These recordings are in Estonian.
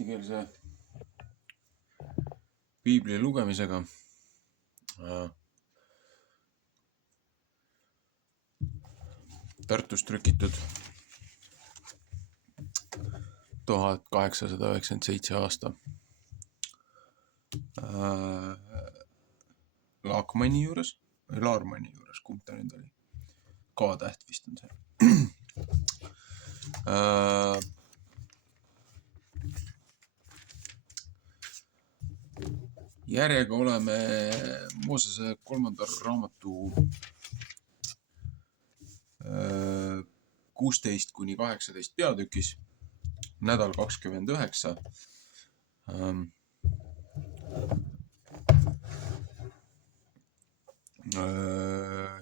eestikeelse piibli lugemisega. Tartus trükitud 1897 aasta Laakmanni juures või Laarmanni juures, kumb ta nüüd oli? K-täht vist on see. Järjega oleme Moosese 3. raamatu 16-18 peatükis, nädal 29.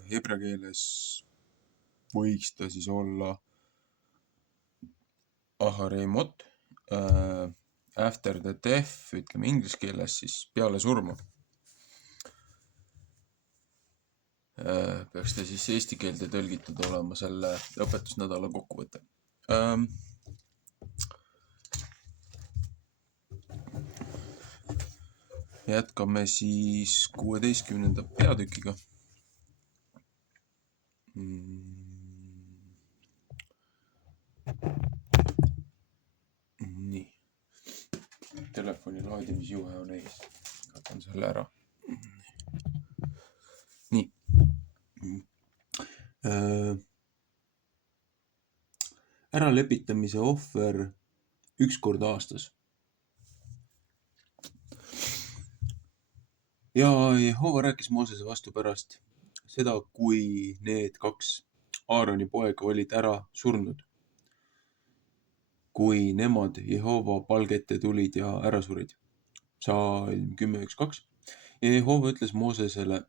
Hebra keeles võiks ta siis olla ahareimot, after the death, ütleme inglise keeles siis peale surma. Peaks ta siis eesti keelde tõlgitud olema selle õpetusnädala kokkuvõte. Jätkame siis 16. peatükiga. Nii. Telefoni laadimisjuhe on ees. Võtan selle ära. Nii. Äralepitamise ohver 1 kord aastas. Ja Jehova rääkis Moosese vastu pärast seda, kui need 2 Aaroni poega olid ära surnud. Kui nemad Jehova palgete tulid ja ära surid. Psalm 10.1.2. Ja Jehova ütles Moosesele,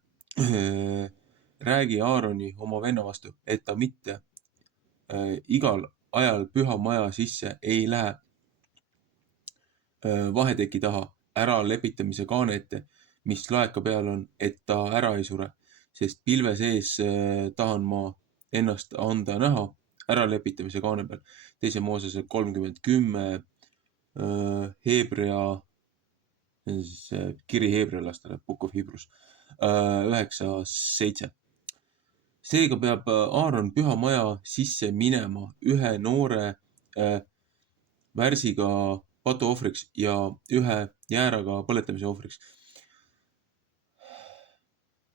räägi Aaroni oma venna vastu, et ta mitte igal ajal püha maja sisse ei lähe vaheteki taha ära lepitamise kaane ette, mis laeka peal on, et ta ära ei sure, sest pilve sees tahan ma ennast anda näha ära lepitamise kaane peal. 2. Moosese 30.10 Hebrea, kiri heebrealastele, Book of Hebrews 9.7. Seega peab Aaron püha maja sisse minema ühe noore värsiga patuohvriks ja ühe jääraga põletamise ohvriks.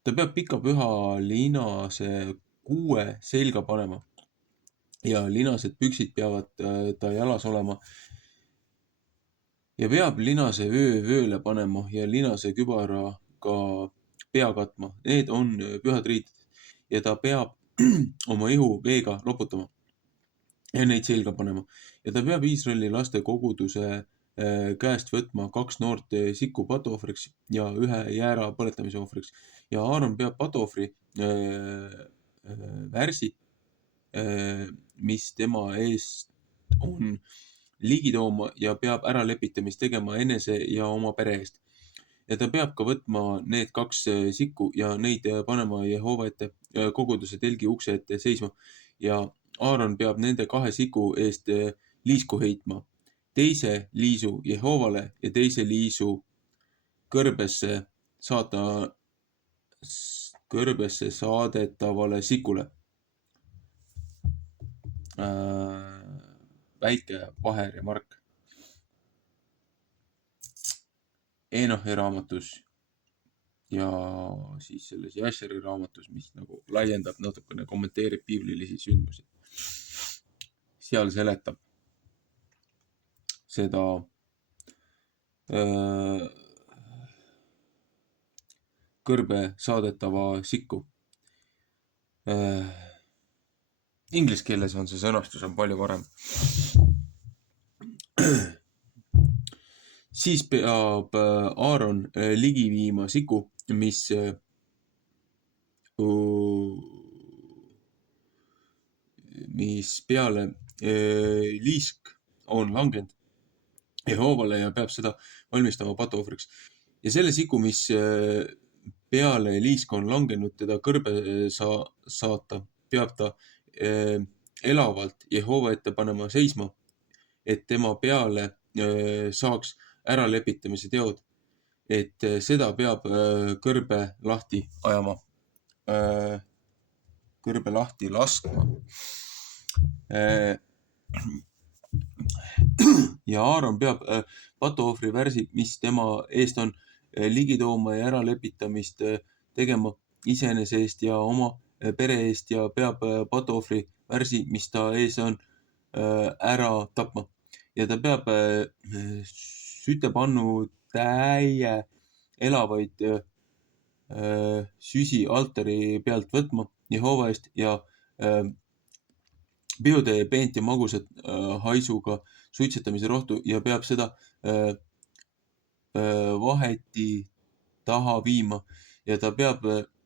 Ta peab pika püha linase kuue selga panema ja linased püksid peavad ta jalas olema ja peab linase vööle panema ja linase kübara ka pea katma. Need on pühad riided ja ta peab oma ihu veega loputama ja neid selga panema. Ja ta peab Iisraeli laste koguduse käest võtma 2 noort sikku patuohvriks ja ühe jäära põletamise ohvriks. Ja Aaron peab patuohvri värsi, mis tema eest on, ligi tooma ja peab ära lepitamist tegema enese ja oma pere eest. Ja ta peab ka võtma need 2 sikku ja neid panema Jehova ette koguduse telgi ukse ette seisma. Ja Aaron peab nende 2 siku eest liisku heitma. Teise liisu Jehovale ja teise liisu kõrbesse saadetavale sikule. Väike, Vaher ja Mark. Enohi raamatus ja siis selles Jasheri raamatus, mis nagu laiendab natukene, kommenteerib piiblilisi sündmusi. Seal seletab seda kõrbe saadetava sikku. Inglise keeles on see sõnastus on palju varem. Siis peab Aaron ligi viima siku, mis peale liisk on langenud Jehovale ja peab seda valmistama patuohvriks. Ja selle siku, mis peale liisk on langenud teda kõrbe saata, peab ta elavalt Jehova ette panema seisma, et tema peale saaks äralepitamise teod, et seda peab kõrbe lahti ajama, kõrbe lahti laskma. Ja Aaron peab patuohvri värsi, mis tema eest on, ligi tooma ja äralepitamist tegema iseenese eest ja oma pere eest ja peab patuohvri värsi, mis ta ees on, ära tapma. Ja ta peab sütepannu täie elavaid süsi altari pealt võtma Jehova eest ja biotee peent ja magusat haisuga suitsetamise rohtu ja peab seda vaheti taha viima ja ta peab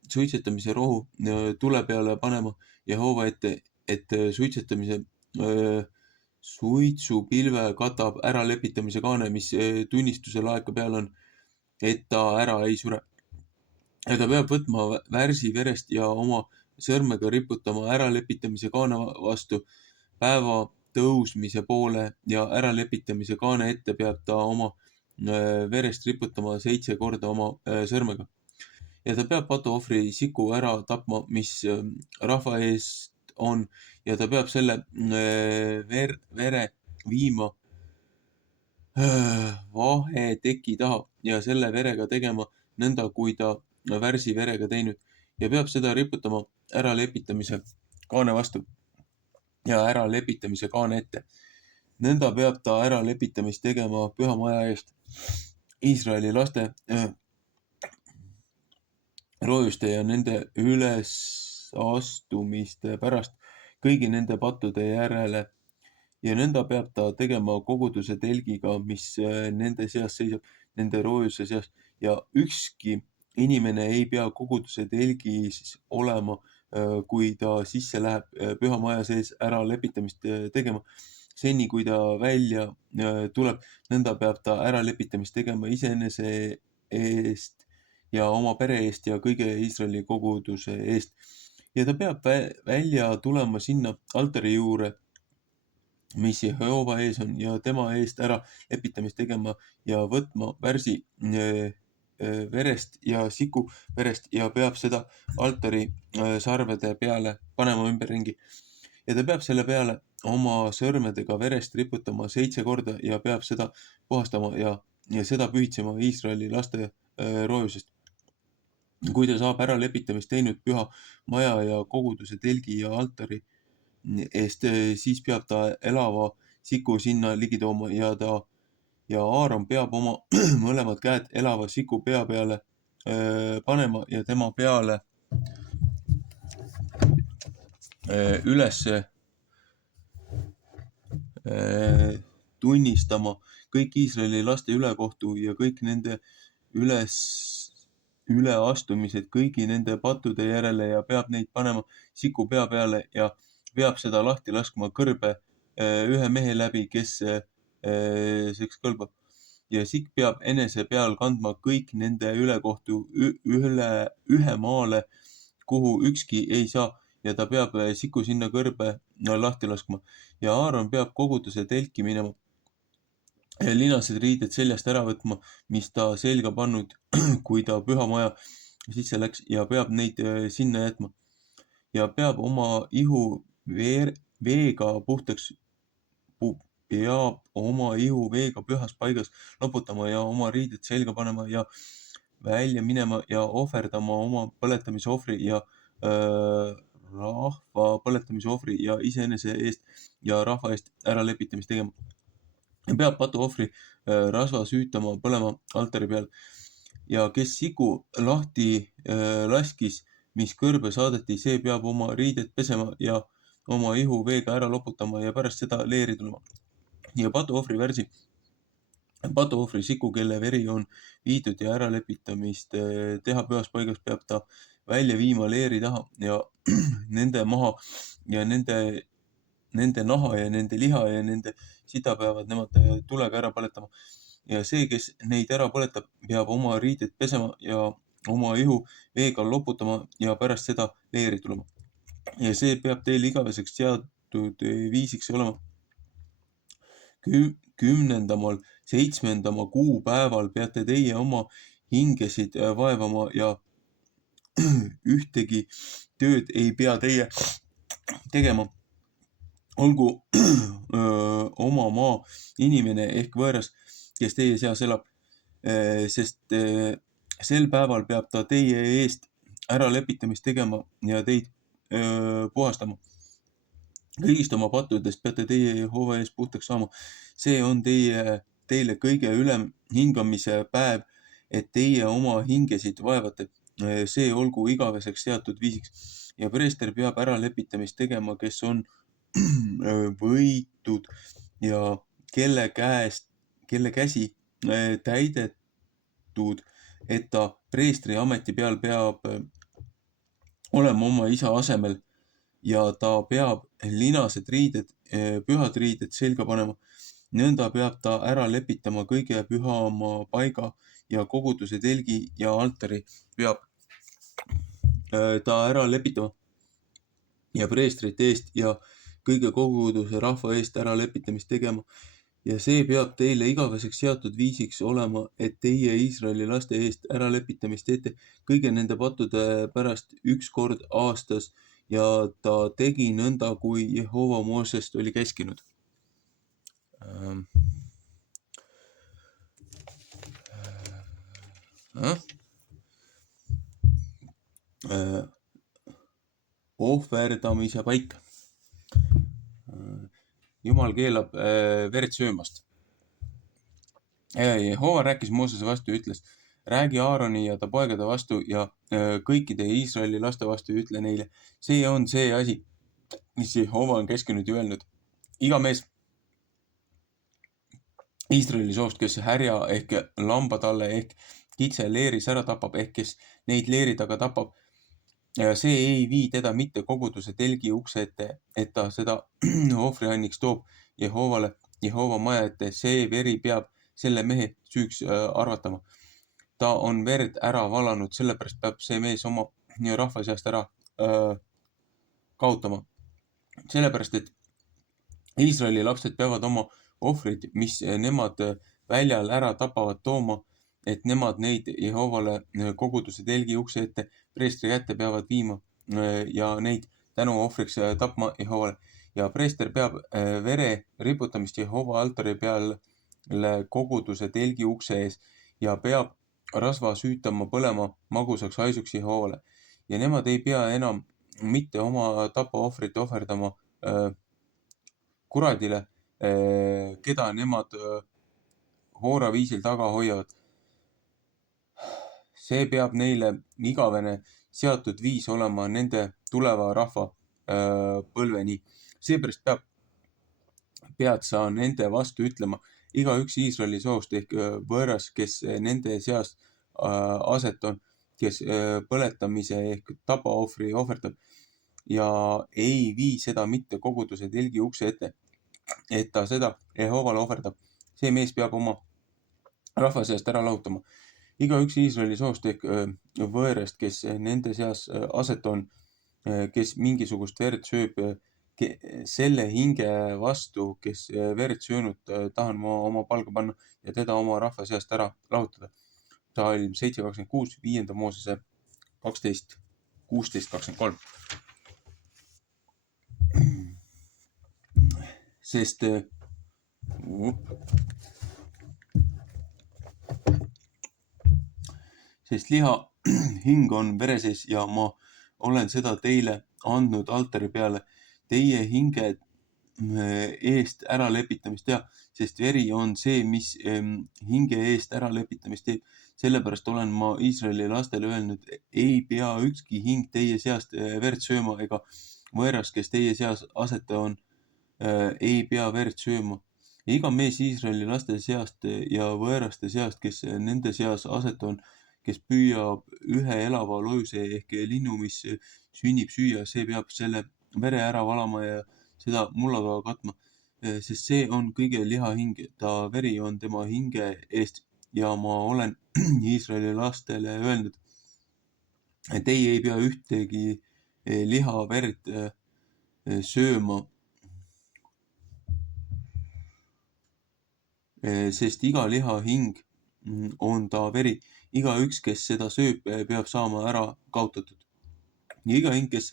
suitsetamise rohu tule peale panema Jehova ette, et suitsetamise suitsupilve katab äralepitamise kaane, mis tunnistuse laeka peal on, et ta ära ei sure. Ja ta peab võtma värsi verest ja oma sõrmega riputama äralepitamise kaane vastu päeva tõusmise poole ja äralepitamise kaane ette peab ta oma verest riputama 7 korda oma sõrmega. Ja ta peab patuohvri siku ära tapma, mis rahva eest on ja ta peab selle vere viima vaheteki taha ja selle verega tegema nõnda, kui ta värsi verega teinud ja peab seda riputama äralepitamise kaane vastu ja äralepitamise kaane ette. Nõnda peab ta äralepitamist tegema püha maja eest Iisraeli laste roojuste ja nende ülesastumiste pärast kõigi nende pattude järele ja nõnda peab ta tegema koguduse telgiga, mis nende seas seisab, nende roojuse seas ja ükski inimene ei pea koguduse telgis olema, kui ta sisse läheb püha maja sees äralepitamist tegema. Seni, kui ta välja tuleb, nõnda peab ta äralepitamist tegema iseenese eest ja oma pere eest ja kõige Iisraeli koguduse eest. Ja ta peab välja tulema sinna altari juurde, mis Jehova ees on ja tema eest ära lepitamist tegema ja võtma värsi verest ja siku verest ja peab seda altari sarvede peale panema ümberringi. Ja ta peab selle peale oma sõrmedega verest riputama 7 korda ja peab seda puhastama ja seda pühitsema Iisraeli laste roojusest. Kui ta saab äralepitamist teinud püha maja ja koguduse telgi ja altari eest, siis peab ta elava siku sinna ligi tooma ja Aaron peab oma mõlemad käed elava siku pea peale panema ja tema peale üles tunnistama kõik Iisraeli laste ülekohtu ja kõik nende üleastumised kõigi nende pattude järele ja peab neid panema siku pea peale ja peab seda lahti laskma kõrbe ühe mehe läbi, kes selleks kõlbab. Ja sikk peab enese peal kandma kõik nende ülekohtu ühe maale, kuhu ükski ei saa ja ta peab siku sinna kõrbe lahti laskma. Ja Aaron peab koguduse telki minema, linased riided seljast ära võtma, mis ta selga pannud, kui ta püha maja sisse läks ja peab neid sinna jätma. Ja peab oma ihu veega puhtaks, peab oma ihu veega pühas paigas loputama ja oma riided selga panema ja välja minema ja ohverdama oma põletamisohvri ja rahva põletamisohvri ja iseenese eest ja rahva eest äralepitamist tegema. Peab patuohvri rasva süütama põlema altari peal ja kes sigu lahti laskis, mis kõrbe saadeti, see peab oma riided pesema ja oma ihu veega ära loputama ja pärast seda leeri tulema. Ja patuohvri värsi, patuohvri siku, kelle veri on viidud ja äralepitamist teha pühas paigas, peab ta välja viima leeri taha ja nende maha ja nende naha ja nende liha ja nende sida peavad nemad tulega ära põletama. Ja see, kes neid ära põletab, peab oma riided pesema ja oma ihu veega loputama ja pärast seda leeri tulema. Ja see peab teil igaveseks seatud viisiks olema. 10., 7. kuupäeval peate teie oma hingesid vaevama ja ühtegi tööd ei pea teie tegema. Olgu oma maa inimene ehk võõras, kes teie seas elab, sest sel päeval peab ta teie eest äralepitamist tegema ja teid puhastama. Kõigist oma pattudest peate teie Jehova ees puhtaks saama. See on teile kõige ülem hingamise päev, et teie oma hingesid vaevate. See olgu igaveseks seatud viisiks ja preester peab äralepitamist tegema, kes on võitud ja kelle käsi täidetud, et ta preestri ameti peal peab olema oma isa asemel ja ta peab linased riided, pühad riided selga panema. Nõnda peab ta ära lepitama kõige pühama paiga ja koguduse telgi ja altari peab ta ära lepitama ja preestrite eest ja kõige koguduse rahva eest ära lepitamist tegema. Ja see peab teile igaveseks seatud viisiks olema, et teie Iisraeli laste eest ära lepitamist teete kõige nende pattude pärast 1 kord aastas ja ta tegi nõnda, kui Jehova Moosest oli käskinud. Ohverdamise paik. Jumal keelab verd söömast. Jehova rääkis Moosese vastu ja ütles, räägi Aaroni ja ta poegade vastu ja kõikide Iisraeli laste vastu ja ütle neile. See on see asi, mis Jehova on käskinud ja öelnud. Iga mees Iisraeli soost, kes härja ehk lambatalle ehk kitse leeris ära tapab ehk kes neid leeri taga tapab, see ei vii teda mitte koguduse telgi ukse ette, et ta seda ohvrianniks toob Jehovale, Jehova maja ette. See veri peab selle mehe süüks arvatama. Ta on verd ära valanud, sellepärast peab see mees oma rahva seast ära kaotama. Sellepärast, et Iisraeli lapsed peavad oma ohvrid, mis nemad väljal ära tapavad, tooma, et nemad neid Jehovale koguduse telgi ukse ette preestri kätte peavad viima ja neid tänuohvriks tapma Jehovale. Ja preester peab vere riputamist Jehova altari peale koguduse telgi ukse ees ja peab rasva süütama põlema magusaks haisuks Jehovale. Ja nemad ei pea enam mitte oma tapaohvrit ohverdama kuradile, keda nemad hoora viisil taga hoiavad. See peab neile igavene seatud viis olema nende tuleva rahva põlveni. Seepärast pead sa nende vastu ütlema, igaüks Iisraeli soost ehk võõras, kes nende seas aset on, kes põletamise ehk tapaohvri ohverdab ja ei vii seda mitte koguduse telgi ukse ette, et ta seda Jehovale ohverdab. See mees peab oma rahva seast ära lahutama. Igaüks Iisraeli soost ehk võõrast, kes nende seas aset on, kes mingisugust verd sööb, selle hinge vastu, kes verd söönud, tahan ma oma palga panna ja teda oma rahva seast ära lahutada. Psalm 7:26, 5. Moosese 12, 16, 23. Sest liha hing on vere sees ja ma olen seda teile andnud altari peale teie hinge eest ära lepitamist teha, sest veri on see, mis hinge eest ära lepitamist teeb. Sellepärast olen ma Iisraeli lastele öelnud, ei pea ükski hing teie seast verd sööma ega võõras, kes teie seas aset on, ei pea verd sööma. Iga mees Iisraeli laste seast ja võõraste seast, kes nende seas aset on, kes püüab ühe elava loojuse ehk linnu, mis sünnib süüa, see peab selle vere ära valama ja seda mullaga katma, sest see on kõige lihahing, ta veri on tema hinge eest ja ma olen Iisraeli lastele öelnud, et teie ei pea ühtegi liha verd sööma. sest iga lihahing on ta veri. Igaüks, kes seda sööb, peab saama ära kaotatud. Ja iga hing, kes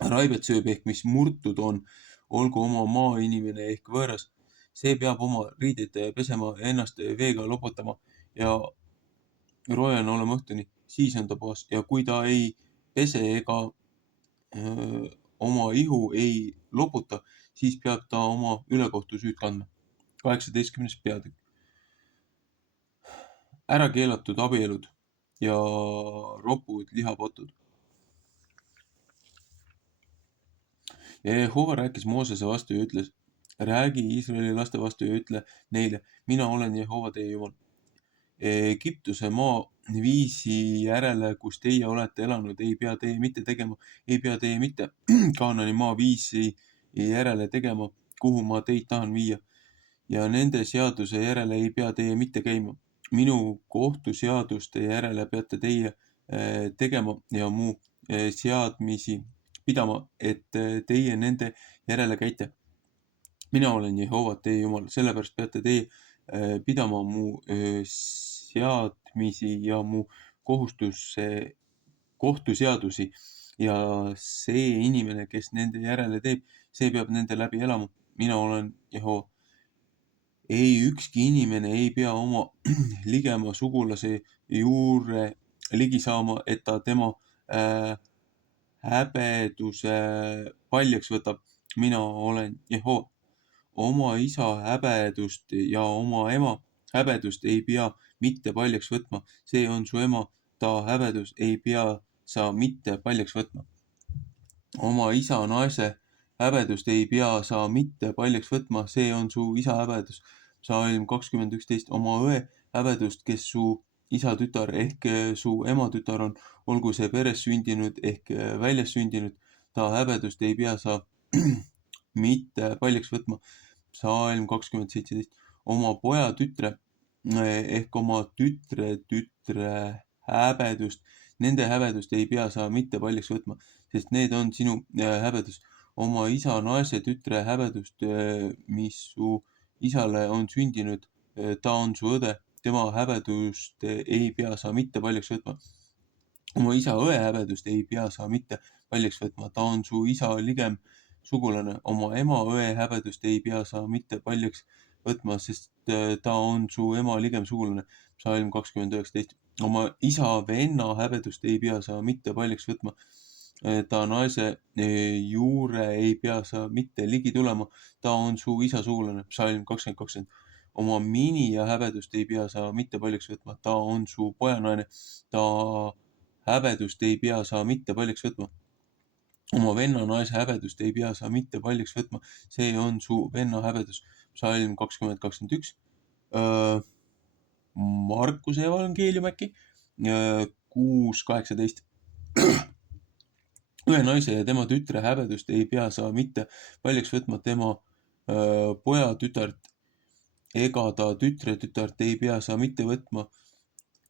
raibet sööb ehk mis murtud on, olgu oma maainimene ehk võõras, see peab oma riided pesema ja ennast veega loputama ja roojana olema õhtuni, siis on ta puhas. Ja kui ta ei pese ega oma ihu ei loputa, siis peab ta oma ülekohtu süüd kandma. 18. peatükk. Ära keelatud abielud ja ropud lihapotud. Ja Jehova rääkis Moosese vastu ja ütles, räägi Iisraeli laste vastu ja ütle neile, mina olen Jehova teie Jumal. Egiptuse maa viisi järele, kus teie olete elanud, ei pea teie mitte tegema, ei pea teie mitte Kaanani maa viisi järele tegema, kuhu ma teid tahan viia. Ja nende seaduse järele ei pea teie mitte käima. Minu kohtuseaduste järele peate teie tegema ja mu seadmisi pidama, et teie nende järele käite. Mina olen Jehova teie Jumal, sellepärast peate teie pidama mu seadmisi ja mu kohtuseadusi ja see inimene, kes nende järele teeb, see peab nende läbi elama. Mina olen Jehova. Ei ükski inimene ei pea oma ligema sugulase juure ligi saama, et ta tema häbeduse paljaks võtab. Mina olen Jehova. Oma isa häbedust ja oma ema häbedust ei pea mitte paljaks võtma. See on su ema, ta häbedus ei pea sa mitte paljaks võtma. Oma isa naise häbedust ei pea sa mitte paljaks võtma, see on su isa häbedus. Psalm 20:11. Oma õe häbedust, kes su isa tütar ehk su ema tütar on, olgu see peres sündinud ehk väljas sündinud, ta häbedust ei pea sa mitte paljaks võtma. Psalm 20:17. Oma poja tütre ehk oma tütre häbedust, nende häbedust ei pea sa mitte paljaks võtma, sest need on sinu häbedus. Oma isa naise tütre häbedust, mis su isale on sündinud, ta on su õde, tema häbedust ei pea sa mitte paljaks võtma. Oma isa õe häbedust ei pea sa mitte paljaks võtma, ta on su isa ligem sugulane. Oma ema õe häbedust ei pea sa mitte paljaks võtma, sest ta on su ema ligem sugulane. Psalm 20:19. Oma isa venna häbedust ei pea sa mitte paljaks võtma. Ta naise juure ei pea sa mitte ligi tulema, ta on su isa sugulane. Psalm 20:20. Oma minija häbedust ei pea sa mitte paljaks võtma, ta on su pojanaine, ta häbedust ei pea sa mitte paljaks võtma. Oma venna naise häbedust ei pea sa mitte paljaks võtma, see on su venna häbedus. Psalm 20:21. Markuse evangeelium äkki 6:18. Ühe naise ja tema tütre häbedust ei pea sa mitte paljaks võtma, tema poja tütart ega ta tütre tütart ei pea sa mitte võtma,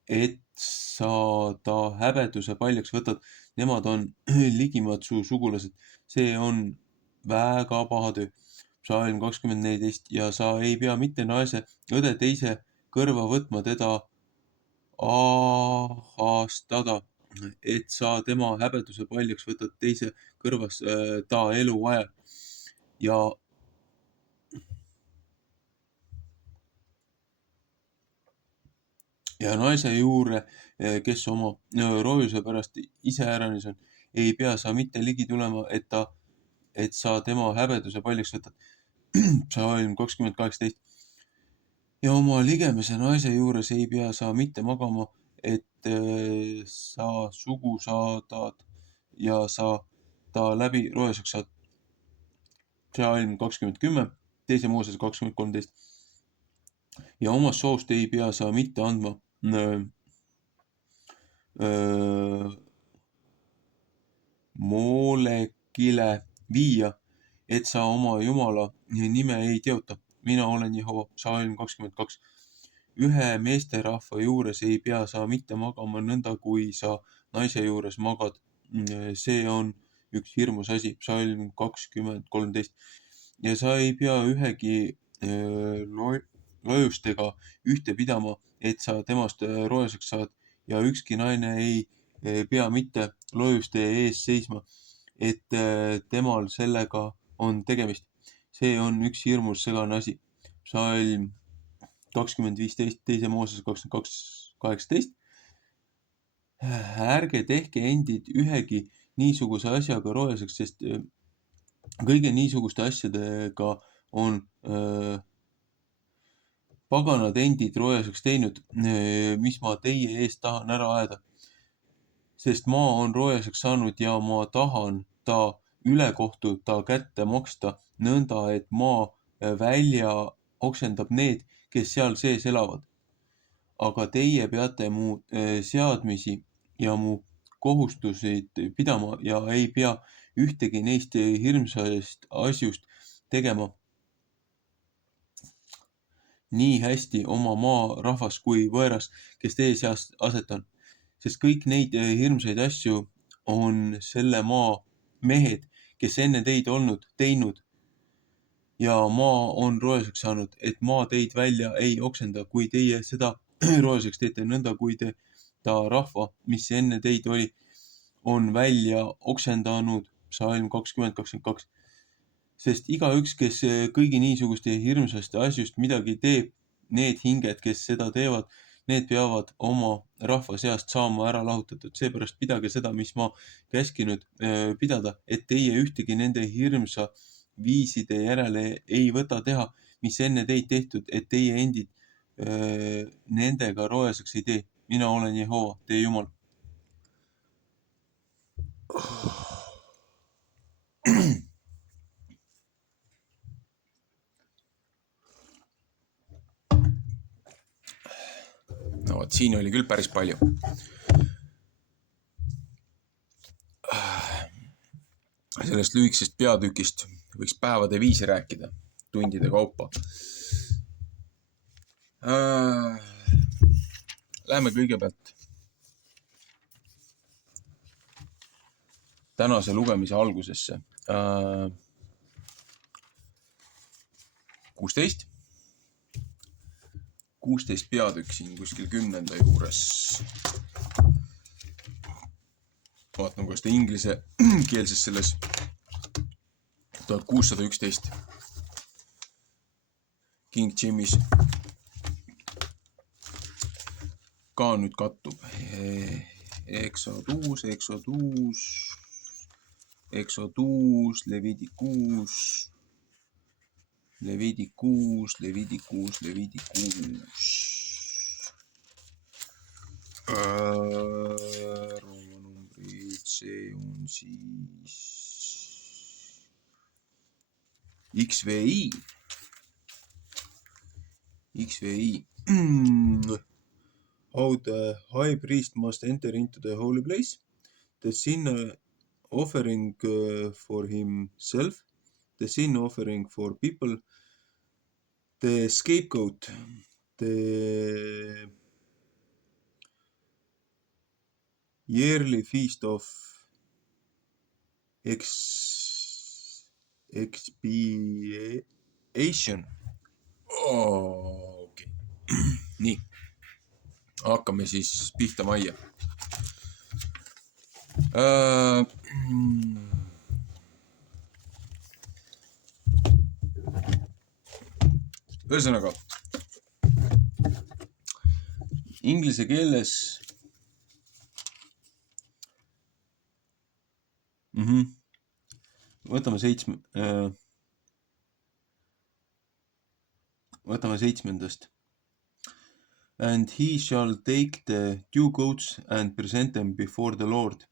et sa ta häbeduse paljaks võtad. Nemad on ligimad su sugulased. See on väga paha töö. Psalm 20:14. Ja sa ei pea mitte naise õde teise kõrva võtma teda ahastada, et sa tema häbeduse paljaks võtad teise kõrvas ta eluajal. Ja naise juure, kes oma roojuse pärast iseäranis on, ei pea sa mitte ligi tulema, et sa tema häbeduse paljaks võtad. Psalm 20:18. Ja oma ligemese naise juures ei pea sa mitte magama, et sa sugu saadad ja sa ta läbi roojuseks saad. Psalm 20:10, 2 Mooses 20:13. Ja omast soost ei pea sa mitte andma Moolekile viia, et sa oma Jumala nime ei teota. Mina olen Jehova. Psalm 22. Ühe meesterahva juures ei pea sa mitte magama nõnda, kui sa naise juures magad. See on üks hirmus asi. Psalm 20:13. Ja sa ei pea ühegi lojustega ühte pidama, et sa temast roojaseks saad ja ükski naine ei pea mitte lojuste ees seisma, et temal sellega on tegemist. See on üks hirmus segane asi. Psalm 20:15, 2 Mooses 22:18. Ärge tehke endid ühegi niisuguse asjaga roojaseks, sest kõige niisuguste asjadega on paganad endid roojaseks teinud, mis ma teie eest tahan ära ajada. Sest maa on roojaseks saanud ja ma tahan ta ülekohtu ta kätte maksta, nõnda et maa välja oksendab need, kes seal sees elavad. Aga teie peate mu seadmisi ja mu kohustusid pidama ja ei pea ühtegi neist hirmsast asjust tegema nii hästi oma maa rahvas kui võõras, kes teie seast asetan. Sest kõik neid hirmsaid asju on selle maa mehed, kes enne teid olnud teinud ja maa on roojaseks saanud, et maa teid välja ei oksenda, kui teie seda roojaseks teete, nõnda kui te ta rahva, mis enne teid oli, on välja oksendanud. Psalm 20:22. Sest igaüks, kes kõigi niisuguste hirmsaste asjust midagi teeb, need hinged, kes seda teevad, need peavad oma rahva seast saama ära lahutatud. Seepärast pidage seda, mis ma käskinud pidada, et teie ühtegi nende hirmsa viiside järele ei võta teha, mis enne teid tehtud, et teie endid nendega roojaseks ei tee. Mina olen Jehova, teie Jumal. No vot, siin oli küll päris palju. Sellest lühikesest peatükist võiks päevade viisi rääkida, tundide kaupa. Läheme kõigepealt tänase lugemise algusesse. 16 peatükk siin kuskil 10. juures. Vaatan, kuidas ta inglise keelses selles 1611 King James ka nüüd kattub. Exodus, Leviticus. Roomanumbrid, see on siis XVI. How the high priest must enter into the holy place, the sin offering for himself, the sin offering for people, the scapegoat, the yearly feast of expiation. Okay. Nii, hakkame siis pihta majja. Ühesõnaga, inglise keeles võtame 7. And he shall take the 2 goats and present them before the Lord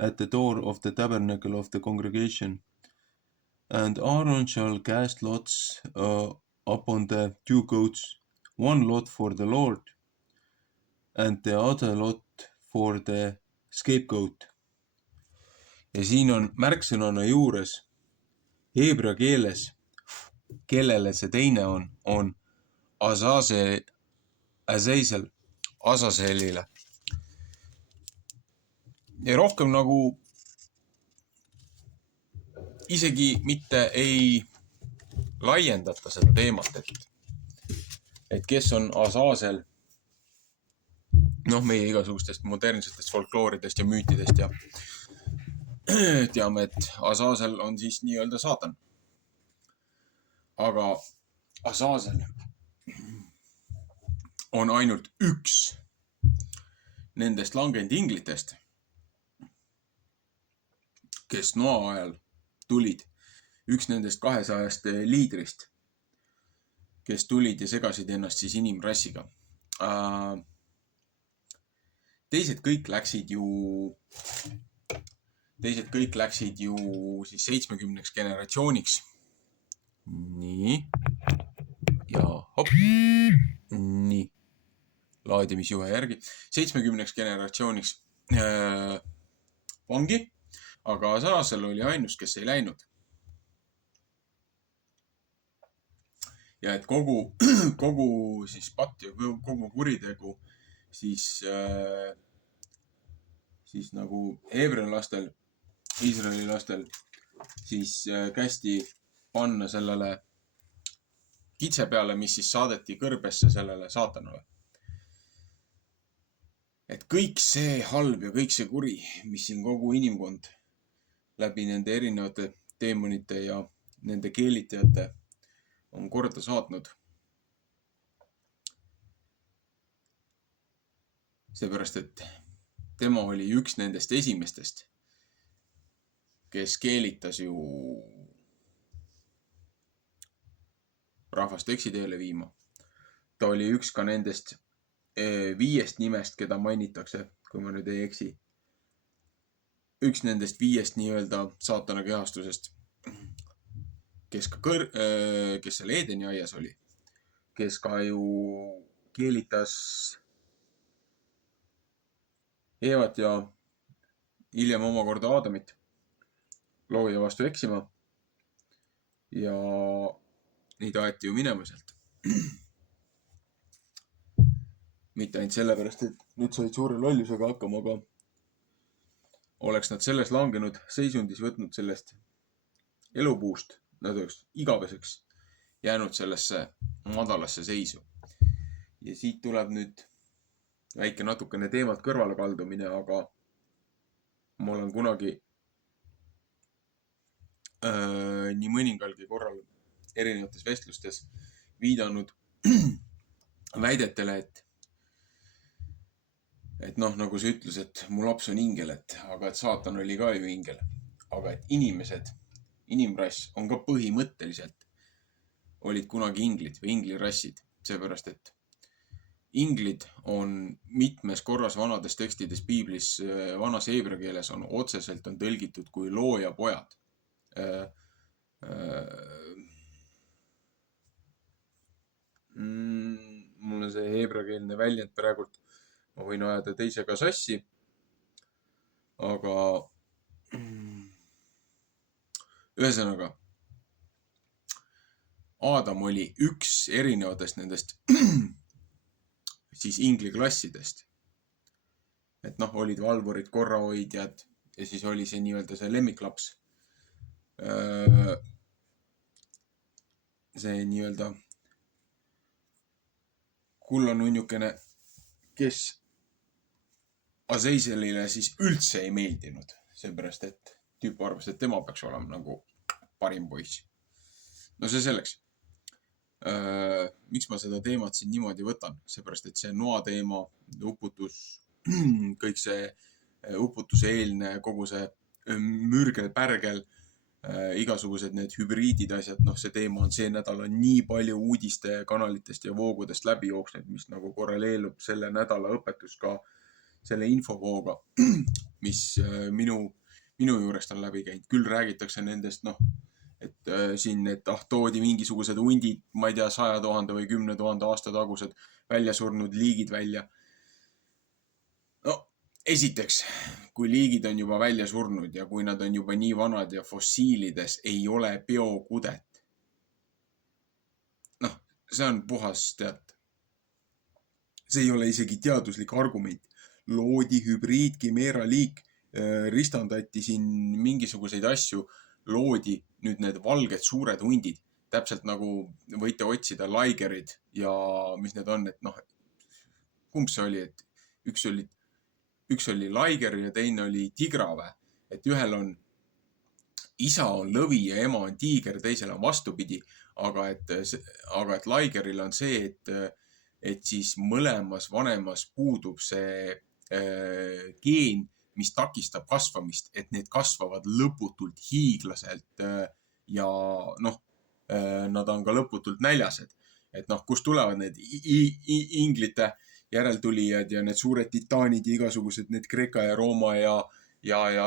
at the door of the tabernacle of the congregation. And Aaron shall cast lots upon the 2 goats, 1 lot for the Lord, and the other lot for the scapegoat. Ja siin on märksõnana juures heebrea keeles, kellele see teine on Azazelile. Ja rohkem nagu isegi mitte ei laiendata seda teemat, et et kes on Azazel, noh, meie igasugustest modernsetest folklooridest ja müütidest ja teame, et Azazel on siis nii-öelda saatan. Aga Azazel on ainult üks nendest langenud inglitest, kes noa ajal tulid, üks nendest 200 liidrist, kes tulid ja segasid ennast siis inimrassiga. Teised kõik läksid ju siis 70 generatsiooniks. Nii. Ja hop. Nii. Laadimisjuhe järgi. 70 generatsiooniks vangi, aga Azazel oli ainus, kes ei läinud. Ja et kogu siis patt ja kogu kuritegu siis nagu Heebrea lastel, Iisraeli lastel, siis kästi panna sellele kitse peale, mis siis saadeti kõrbesse sellele saatanale. Et kõik see halb ja kõik see kuri, mis siin kogu inimkond läbi nende erinevate teemonite ja nende keelitajate on korda saatnud. Seepärast, et tema oli üks nendest esimestest, kes keelitas ju rahvast eksiteele viima. Ta oli üks ka nendest 5 nimest, keda mainitakse, kui ma nüüd ei eksi. Üks nendest 5 nii-öelda saatana kehastusest, kes seal Eedeni aias oli, kes ka ju keelitas Eevat ja hiljem omakorda Aadamit looja vastu eksima. Ja neid aeti ju minema sealt. Mitte ainult sellepärast, et nüüd said suure lollusega hakkama, aga oleks nad selles langenud seisundis võtnud sellest elupuust, nad oleks igaveseks jäänud sellesse madalasse seisu. Ja siit tuleb nüüd väike natukene teemalt kõrvale kaldumine, aga ma olen kunagi nii mõningalgi korral erinevates vestlustes viidanud väidetele, et noh, nagu see ütles, et mu laps on ingel, aga et saatan oli ka ju ingel. Aga et inimrass on ka põhimõtteliselt olid kunagi inglid või inglirassid, seepärast et inglid on mitmes korras vanades tekstides piiblis, vanas heebrea keeles on otseselt on tõlgitud kui looja pojad. Mul on see heebreakeelne väljend praegult, ma võin ajada teisega sassi, aga ühesõnaga, Aadam oli üks erinevatest nendest siis ingliklassidest. Et noh, olid valvurid, korrahoidjad ja siis oli see nii-öelda see lemmiklaps. See nii-öelda kullanunjukene, kes Azazelile siis üldse ei meeldinud, seepärast et tüüp arvas, et tema peaks olema nagu parim poiss. No see selleks. Miks ma seda teemat siin niimoodi võtan? Seepärast, et see noa teema, uputus, kõik see uputuse eelne, kogu see mürgel-pärgel, igasugused need hübriidid asjad, noh see teema on see nädal on nii palju uudiste kanalitest ja voogudest läbi jooksnud, mis nagu korreleelub selle nädala õpetus ka selle infovooga, mis minu juurest on läbi käinud. Küll räägitakse nendest, noh, et siin, et toodi mingisugused hundid, ma ei tea, 100 000 või 10 000 aasta tagused välja surnud liigid välja. No, esiteks, kui liigid on juba välja surnud ja kui nad on juba nii vanad ja fossiilides ei ole biokudet. Noh, see on puhas tead. See ei ole isegi teaduslik argument. Loodi hübriid, kimeera liik, ristandati siin mingisuguseid asju, loodi nüüd need valged suured hundid. täpselt nagu võite otsida Laigerid ja mis need on, et noh, kumb see oli, et üks oli Laiger ja teine oli Tigrave, et ühel on isa on lõvi ja ema on tiiger, teisel on vastupidi, aga et Laigeril on see, et siis mõlemas vanemas puudub see geen, mis takistab kasvamist, et need kasvavad lõputult hiiglaselt ja noh, nad on ka lõputult näljased. Et noh, kust tulevad need inglite järeltulijad ja need suured titaanid ja igasugused need Kreeka ja Rooma ja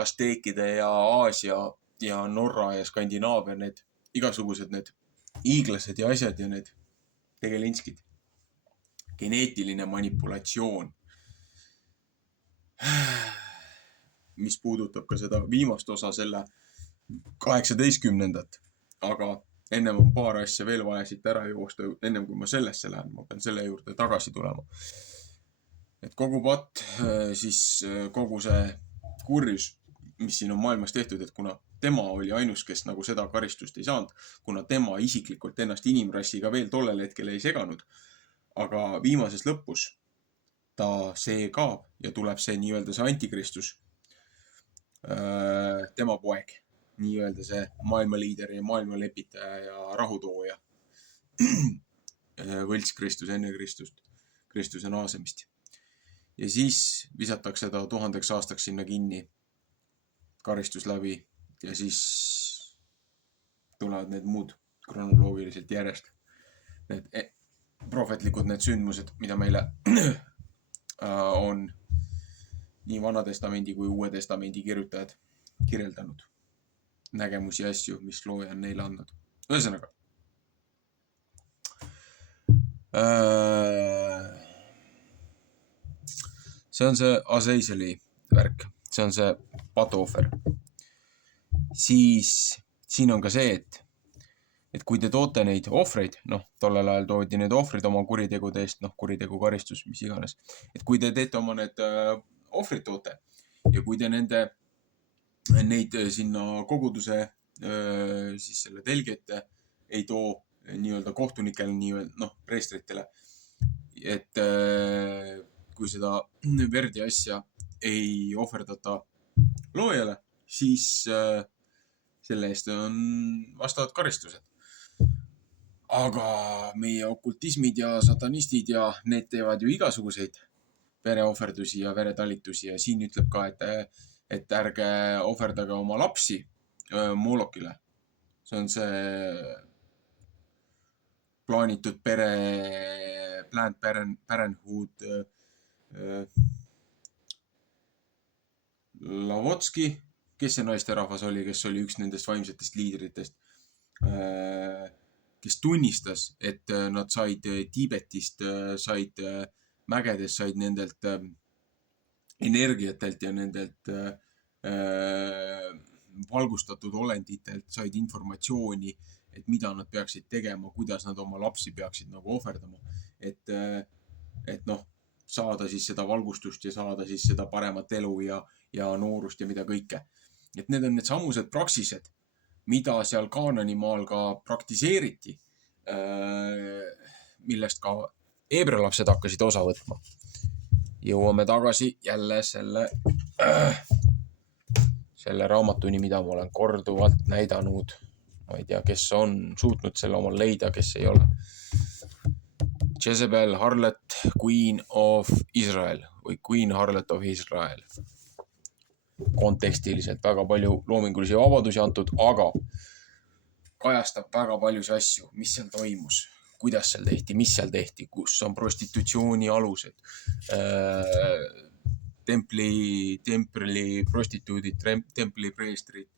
Azteekide ja Aasia ja Norra ja Skandinaavia, need igasugused need hiiglased ja asjad ja need tegelinskid. Geneetiline manipulatsioon, mis puudutab ka seda viimast osa, selle 18. Aga ennem on paar asja veel vaja siit ära joosta, ennem kui ma sellesse lähen, ma pean selle juurde tagasi tulema. Et kogu patt, siis kogu see kurjus, mis siin on maailmas tehtud, et kuna tema oli ainus, kes nagu seda karistust ei saanud, kuna tema isiklikult ennast inimrassiga veel tollel hetkel ei seganud, aga viimases lõpus see kaab ja tuleb see nii-öelda see antikristus, tema poeg, nii-öelda see maailmaliider ja maailmalepitaja ja rahutooja, võltskristus enne Kristuse naasemist. Ja siis visatakse ta 1000 aastaks sinna kinni, karistus läbi ja siis tulevad need muud kronoloogiliselt järjest. Need prohvetlikud, need sündmused, mida meile on nii Vana Testamendi kui Uue Testamendi kirjutajad kirjeldanud. Nägemusi ja asju, mis looja on neile andnud. Ühesõnaga. See on see Azaiseli värk. See on see patuohver. Siis siin on ka see, et kui te toote neid ohvreid, noh, tollel ajal toodi need ohvrid oma kuritegude eest, noh, kuritegu karistus, mis iganes. Et kui te teete oma need ohvrid toote ja kui te neid sinna koguduse siis selle telgi ette ei too nii-öelda kohtunikel, noh, preestritele, et kui seda verd ja asja ei ohverdata loojale, siis selle eest on vastavad karistused. Aga meie okultismid ja satanistid ja need teevad ju igasuguseid vereohverdusi ja veretalitusi ja siin ütleb ka, et ärge ohverdage oma lapsi Molokile. See on see plaanitud Planned Parenthood Lavotski, kes see naisterahvas oli, kes oli üks nendest vaimsetest liidritest, kes tunnistas, et nad said Tiibetist, said mägedes, said nendelt energiatelt ja nendelt valgustatud olenditelt said informatsiooni, et mida nad peaksid tegema, kuidas nad oma lapsi peaksid nagu ohverdama. Et noh, saada siis seda valgustust ja saada siis seda paremat elu ja noorust ja mida kõike. Et need on need samused praksised, mida seal Kaananimaal ka praktiseeriti, millest ka heebrealapsed hakkasid osa võtma. Jõuame tagasi jälle selle raamatuni, mida ma olen korduvalt näidanud. Ma ei tea, kes on suutnud selle omal leida, kes ei ole. Jezebel, Harlot, Queen of Israel või Queen Harlot of Israel. Kontekstiliselt väga palju loomingulisi vabadusi antud, aga kajastab väga paljusi asju, mis seal toimus, kuidas seal tehti, mis seal tehti, kus on prostitutsiooni alused, templi prostituudid, templi preestrid,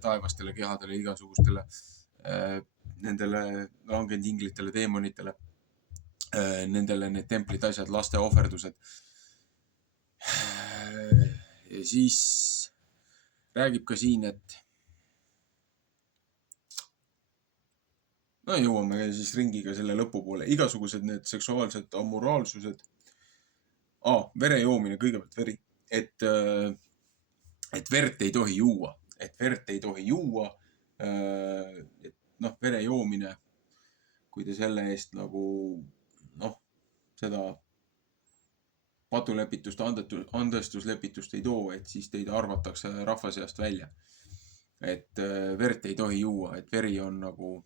taevastele kehadele, igasugustele nendele langenud inglitele, teemonitele, nendele need templid, asjad, laste ohverdused. Ja siis räägib ka siin, et no jõuame siis ringiga selle lõpupoole. Igasugused need seksuaalsed amoraalsused. Vere joomine, kõigepealt veri. Et verd ei tohi juua. Et noh, vere joomine, kui te selle eest nagu noh, seda patulepitust, andestuslepitust ei too, et siis teid arvatakse rahva seast välja. Et verd ei tohi juua, et veri on nagu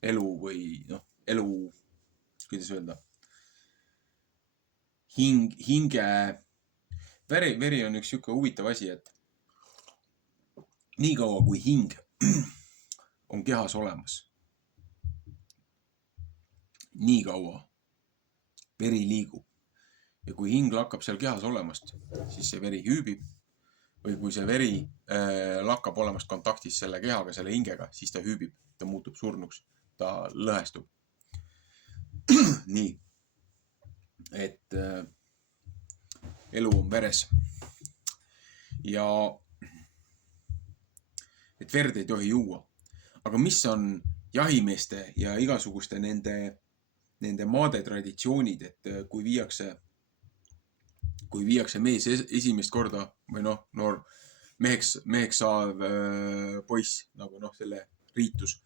elu või noh, elu, kuidas öelda, hinge, veri on üks sihuke huvitav asi, et niikaua kui hing on kehas olemas, niikaua veri liigub. Ja kui hing lakkab seal kehas olemast, siis see veri hüübib. Või kui see veri lakkab olemast kontaktis selle kehaga, selle hingega, siis ta hüübib, ta muutub surnuks, ta lõhestub. Nii, et elu on veres. Ja et verd ei tohi juua. Aga mis on jahimeeste ja igasuguste nende maade traditsioonid, et kui viiakse mees esimest korda või noh, noor meheks saav poiss, nagu noh, selle riitus,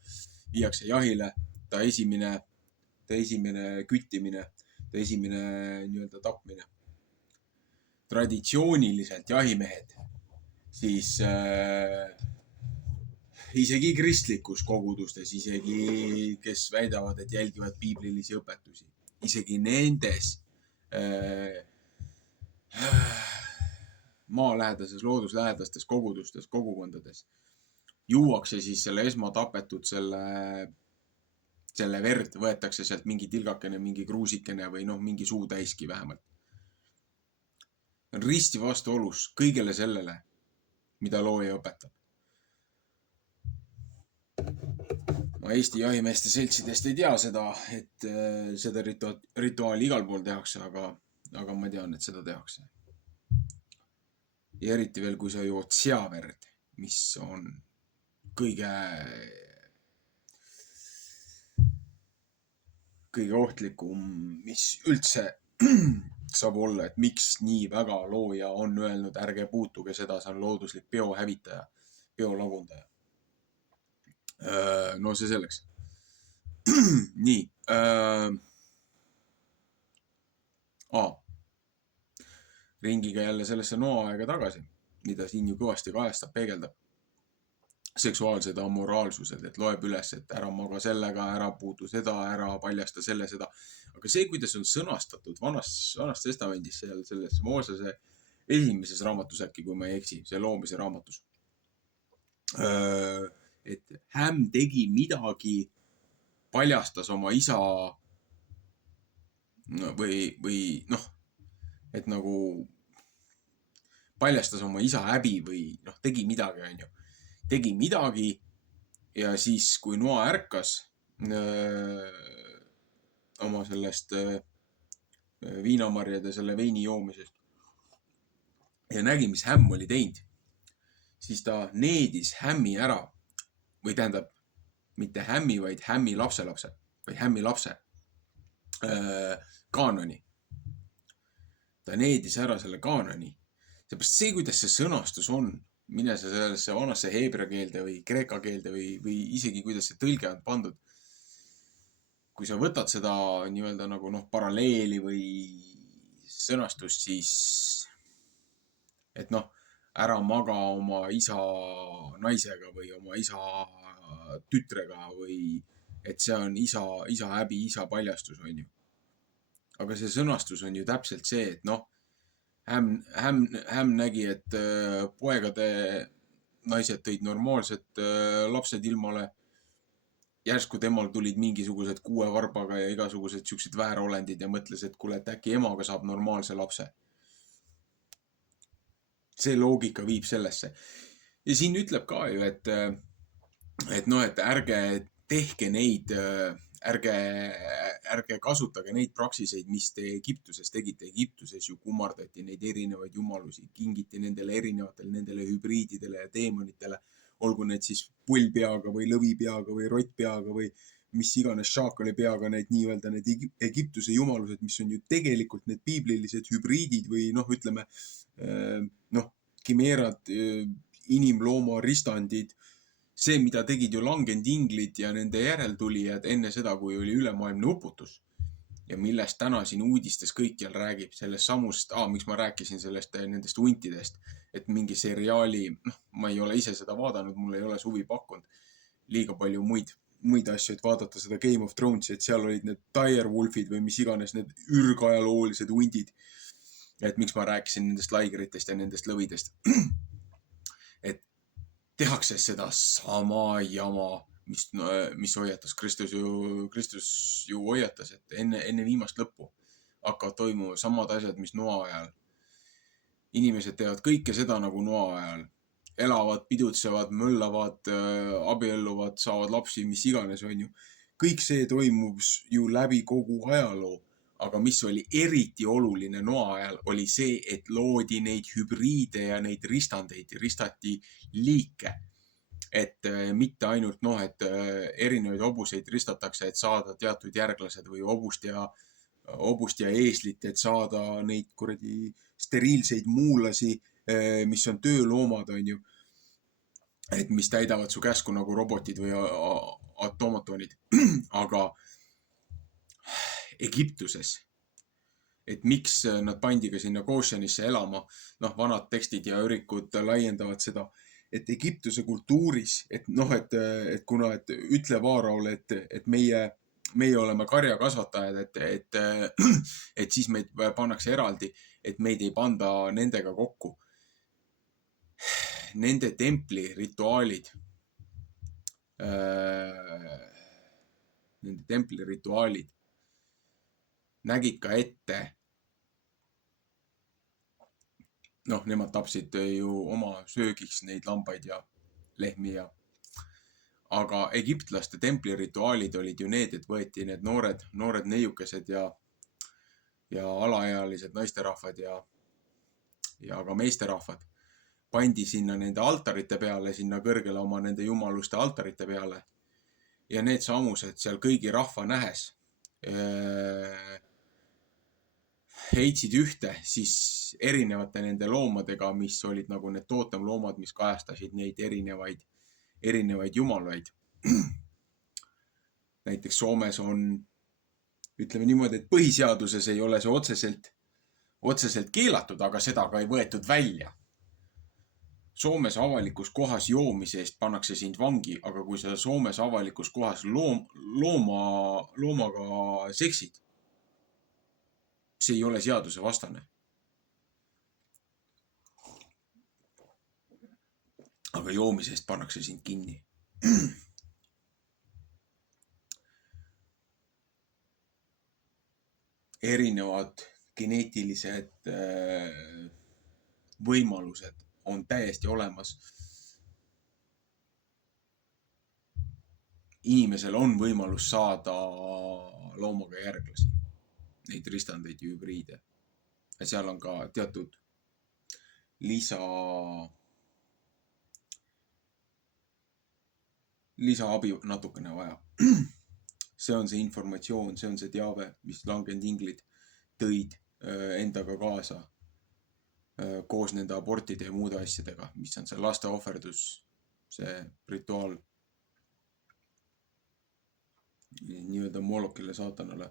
viiakse jahile, ta esimene küttimine, ta esimene nii-öelda tapmine. Traditsiooniliselt jahimehed, siis isegi kristlikus kogudustes, isegi kes väidavad, et jälgivad piiblilisi õpetusi, isegi nendes maalähedases, looduslähedastes kogudustes, kogukondades juuakse siis selle esmatapetud selle verd, võetakse sealt mingi tilgakene, mingi kruusikene või noh, mingi suutäiski vähemalt. On risti vastuolus kõigele sellele, mida looja õpetab. Ma Eesti jahimeeste seltsidest ei tea seda, et seda rituaali igal pool tehakse, aga ma tean, et seda tehakse. Ja eriti veel, kui sa jood seaverd, mis on kõige ohtlikum, mis üldse saab olla, et miks nii väga looja on öelnud, ärge puutuge seda, see on looduslik biohävitaja, biolagundaja. No see selleks. Nii. Ringiga jälle sellesse noaaega tagasi, mida siin ju kõvasti kajastab, peegeldab seksuaalsed amoraalsused, et loeb üles, et ära maga sellega, ära puutu seda, ära paljasta seda. Aga see, kuidas on sõnastatud vanas testamendis, selles Moosese esimeses raamatus äkki, kui ma ei eksi, see loomise raamatus, et Häm tegi midagi, paljastas oma isa või noh, et nagu paljastas oma isa häbi või noh, tegi midagi ja siis, kui Noa ärkas oma sellest viinamarjade selle veini joomisest ja nägi, mis Häm oli teinud, siis ta needis Hämmi ära. Või tähendab, mitte Hämmi, vaid Hämmi lapselapse või Hämmi lapse kaanoni. Ta needis ära selle kaanoni. Seepärast see, kuidas see sõnastus on, mine sa sellesse vanasse heebrea keelde või kreeka keelde või isegi kuidas see tõlge on pandud. Kui sa võtad seda nii-öelda nagu noh, paralleeli või sõnastust, siis et noh, ära maga oma isa naisega või oma isa tütrega või et see on isa häbi, isa paljastus, on ju. Aga see sõnastus on ju täpselt see, et noh, Häm nägi, et poegade naised tõid normaalsed lapsed ilmale. Järsku temal tulid mingisugused 6 varbaga ja igasugused siuksed väärolendid ja mõtles, et kuule, et äkki emaga saab normaalse lapse. See loogika viib sellesse. Ja siin ütleb ka ju, et noh, et ärge tehke neid, ärge kasutage neid praksiseid, mis te Egiptuses tegite. Egiptuses ju kummardati neid erinevaid jumalusi, kingiti nendele hübriididele ja teemonitele, olgu need siis pullpeaga või lõvipeaga või rottpeaga või mis iganes šaakali peaga need nii-öelda need Egiptuse jumalused, mis on ju tegelikult need piiblilised hübriidid või noh, ütleme, kimeerad, inimlooma ristandid, See, mida tegid ju langendinglid ja nende järeltulijad enne seda, kui oli ülemaailmne uputus ja millest täna siin uudistes kõikjal räägib, sellest samust, miks ma rääkisin sellest nendest huntidest, et mingi seriaali, ma ei ole ise seda vaadanud, mul ei ole suvi pakkunud liiga palju muid asju, et vaadata seda Game of Thronesi, et seal olid need direwolfid või mis iganes need ürgajaloolised hundid. Et miks ma rääkisin nendest laigeritest ja nendest lõvidest. Et tehakse seda sama jama, mis hoiatas Kristus ju hoiatas, et enne viimast lõppu hakkavad toimuma samad asjad, mis Noa ajal. Inimesed teevad kõike seda nagu Noa ajal. Elavad, pidutsevad, möllavad, abielluvad, saavad lapsi, mis iganes on ju. Kõik see toimub ju läbi kogu ajaloo. Aga mis oli eriti oluline Noa ajal, oli see, et loodi neid hübriide ja neid ristandeid, ristati liike. Et mitte ainult et erinevaid hobuseid ristatakse, et saada teatud järglased või hobust ja eeslit, et saada neid kuradi steriilseid muulasi, mis on tööloomad, on ju. Et mis täidavad su käsku nagu robotid või automatonid. Aga Egiptuses, et miks nad pandi ka sinna Goshenisse elama, vanad tekstid ja ürikud laiendavad seda, et Egiptuse kultuuris, et kuna ütle Vaaraole, et meie oleme karjakasvatajad, et siis meid pannakse eraldi, et meid ei panda nendega kokku. Nende templi rituaalid nägid ka ette. Nemad tapsid ju oma söögiks neid lambaid ja lehmi ja. Aga egiptlaste templi rituaalid olid ju need, et võeti need noored neiukesed ja alaealised naisterahvad ja ka meesterahvad. Pandi sinna nende altarite peale, sinna kõrgele oma nende jumaluste altarite peale. Ja need samused seal kõigi rahva nähes heitsid ühte siis erinevate nende loomadega, mis olid nagu need tootemloomad, mis kajastasid neid erinevaid jumalaid. Näiteks Soomes on, ütleme niimoodi, et põhiseaduses ei ole see otseselt keelatud, aga seda ka ei võetud välja. Soomes avalikus kohas joomise eest pannakse sind vangi, aga kui sa Soomes avalikus kohas loomaga seksid, see ei ole seaduse vastane. Aga joomise eest pannakse sind kinni. Erinevad geneetilised võimalused on täiesti olemas. Inimesel on võimalus saada loomaga järglasi, neid ristandeid ja hübriide. Ja seal on ka teatud lisaabi natukene vaja. See on see informatsioon, see on see teave, mis langendinglid tõid endaga kaasa koos nende abortide ja muude asjadega, mis on see laste ohverdus, see rituaal nii-öelda Molokile, saatanale.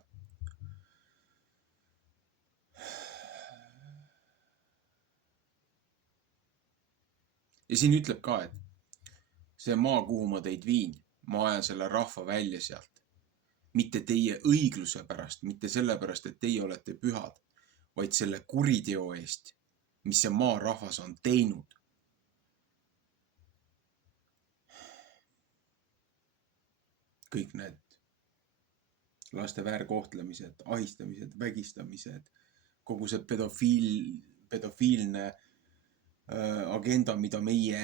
Ja siin ütleb ka, et see maa, kuhu ma teid viin, ma ajan selle rahva välja sealt. Mitte teie õigluse pärast, mitte selle pärast, et teie olete pühad, vaid selle kuriteo eest, mis see maarahvas on teinud. Kõik need laste väärkohtlemised, ahistamised, vägistamised, kogu see pedofiilne agenda, mida meie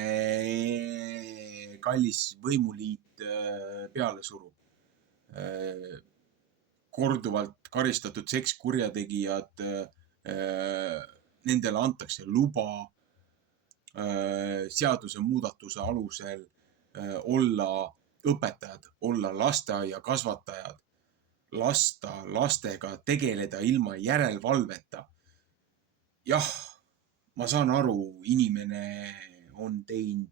kallis võimuliit peale surub. Korduvalt karistatud sekskurjategijad, nendele antakse luba seaduse muudatuse alusel olla õpetajad, olla lasteaia kasvatajad, lasta lastega tegeleda ilma järelevalveta. Jah, ma saan aru, inimene on teinud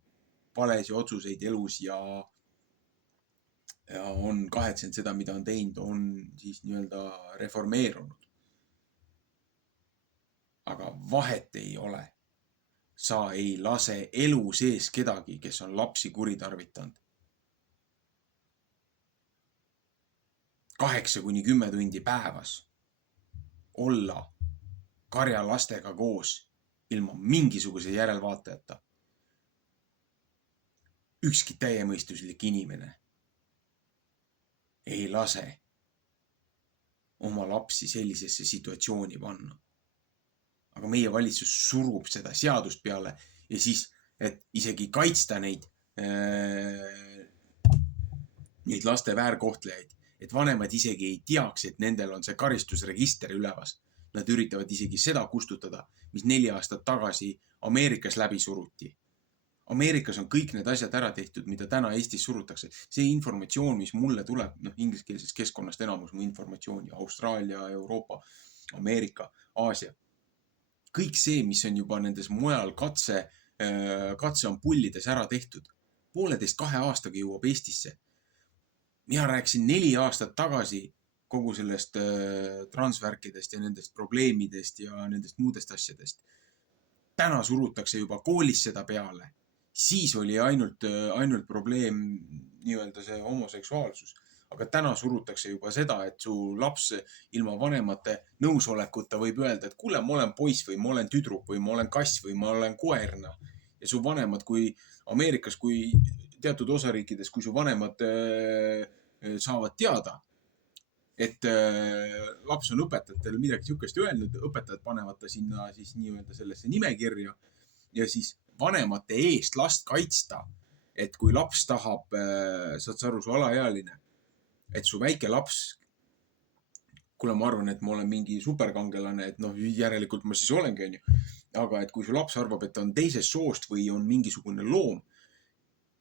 valesid otsuseid elus ja on kahetsenud seda, mida on teinud, on siis nii-öelda reformeerunud. Aga vahet ei ole. Sa ei lase elu sees kedagi, kes on lapsi kuritarvitanud. 8-10 tundi päevas olla karjalastega koos ilma mingisuguse järelvaatajata. Ükski täiemõistuslik inimene ei lase oma lapsi sellisesse situatsiooni panna. Aga meie valitsus surub seda seadust peale ja siis, et isegi kaitsta neid laste väärkohtlejaid, et vanemad isegi ei teaks, et nendel on see karistusregister ülevas. Nad üritavad isegi seda kustutada, mis 4 aastat tagasi Ameerikas läbi suruti. Ameerikas on kõik need asjad ära tehtud, mida täna Eestis surutakse. See informatsioon, mis mulle tuleb, ingliskeelsest keskkonnast enamus mu informatsiooni, Austraalia, Euroopa, Ameerika, Aasia. Kõik see, mis on juba nendes mujal katseampullides ära tehtud, 1,5–2 aastaga jõuab Eestisse. Mina rääkisin 4 aastat tagasi kogu sellest transvärkidest ja nendest probleemidest ja nendest muudest asjadest. Täna surutakse juba koolis seda peale. Siis oli ainult probleem nii-öelda see homoseksuaalsus. Aga täna surutakse juba seda, et su laps ilma vanemate nõusolekuta võib öelda, et kuule, ma olen poiss või ma olen tüdruk või ma olen kass või ma olen koerna. Ja su vanemad, kui Ameerikas, kui teatud osariikides, kui su vanemad saavad teada, et laps on õpetajatel midagi sihukest öelnud, õpetajad panevad ta sinna siis nii-öelda sellesse nimekirja ja siis vanemate eest last kaitsta, et kui laps tahab, saad sa aru, su alaealine, et su väike laps, kuule, ma arvan, et ma olen mingi superkangelane, et järelikult ma siis olengi, aga et kui su laps arvab, et ta on teisest soost või on mingisugune loom,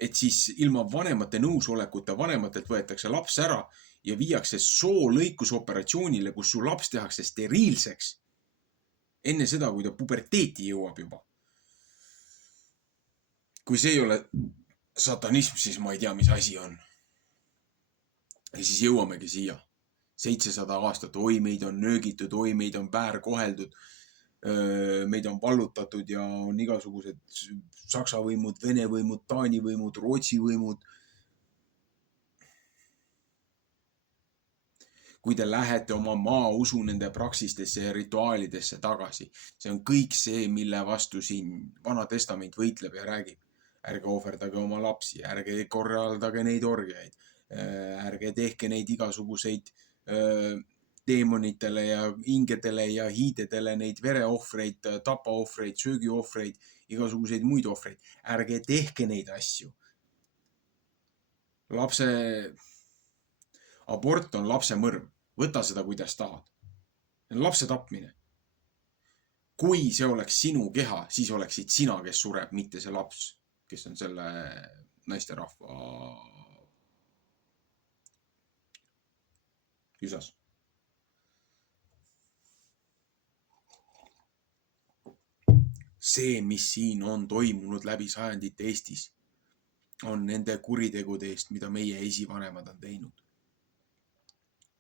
et siis ilma vanemate nõusolekuta vanematelt võetakse laps ära ja viiakse soolõikusoperatsioonile, kus su laps tehakse steriilseks enne seda, kui ta puberteeti jõuab juba. Kui see ei ole satanism, siis ma ei tea, mis asi on. Ja siis jõuamegi siia. 700 aastat, oi meid on nöögitud, oi meid on väärkoheldud, meid on vallutatud ja on igasugused Saksa võimud, Vene võimud, Taani võimud, Rootsi võimud. Kui te lähete oma maausu nende praksistesse ja rituaalidesse tagasi, see on kõik see, mille vastu siin Vana Testament võitleb ja räägib. Ärge ohverdage oma lapsi, ärge korraldage neid orgiaid, ärge tehke neid igasuguseid deemonitele ja ingedele ja hiidedele neid vereohvreid, tapaohvreid, söögiohvreid, igasuguseid muid ohvreid. Ärge tehke neid asju. Abort on lapse mõrv. Võta seda, kuidas tahad. Lapse tapmine. Kui see oleks sinu keha, siis oleksid sina, kes sureb, mitte see laps, kes on selle naisterahva üsas. See, mis siin on toimunud läbi sajandite Eestis, on nende kuritegude eest, mida meie esivanemad on teinud.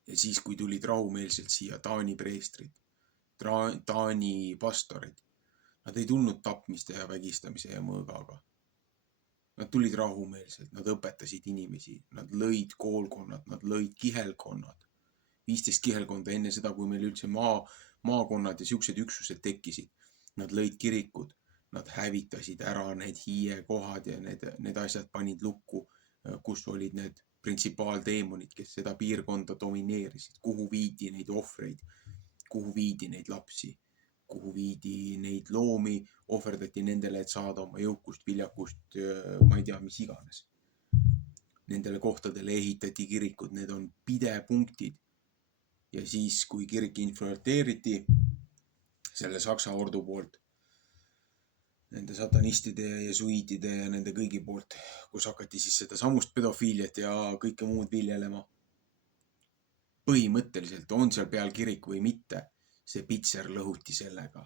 Ja siis, kui tulid rahumeelselt siia Taani preestrid, Taani pastorid, nad ei tulnud tapmiste ja vägistamise ja mõõgaga. Nad tulid rahumeelselt, nad õpetasid inimesi, nad lõid koolkonnad, nad lõid kihelkonnad. 15 kihelkonda enne seda, kui meil üldse maakonnad ja siuksed üksused tekkisid. Nad lõid kirikud, nad hävitasid ära need hiiekohad ja need asjad panid lukku, kus olid need printsipaaldeemonid, kes seda piirkonda domineerisid, kuhu viidi neid ohvreid, kuhu viidi neid lapsi, kuhu viidi neid loomi, ohverdati nendele, et saada oma jõukust, viljakust, ma ei tea, mis iganes. Nendele kohtadele ehitati kirikud, need on pidepunktid. Ja siis, kui kirik infiltreeriti selle Saksa ordu poolt, nende satanistide ja jesuiitide ja nende kõigi poolt, kus hakati siis seda samust pedofiiliat ja kõike muud viljelema. Põhimõtteliselt on seal peal kirik või mitte, see pitser lõhuti sellega.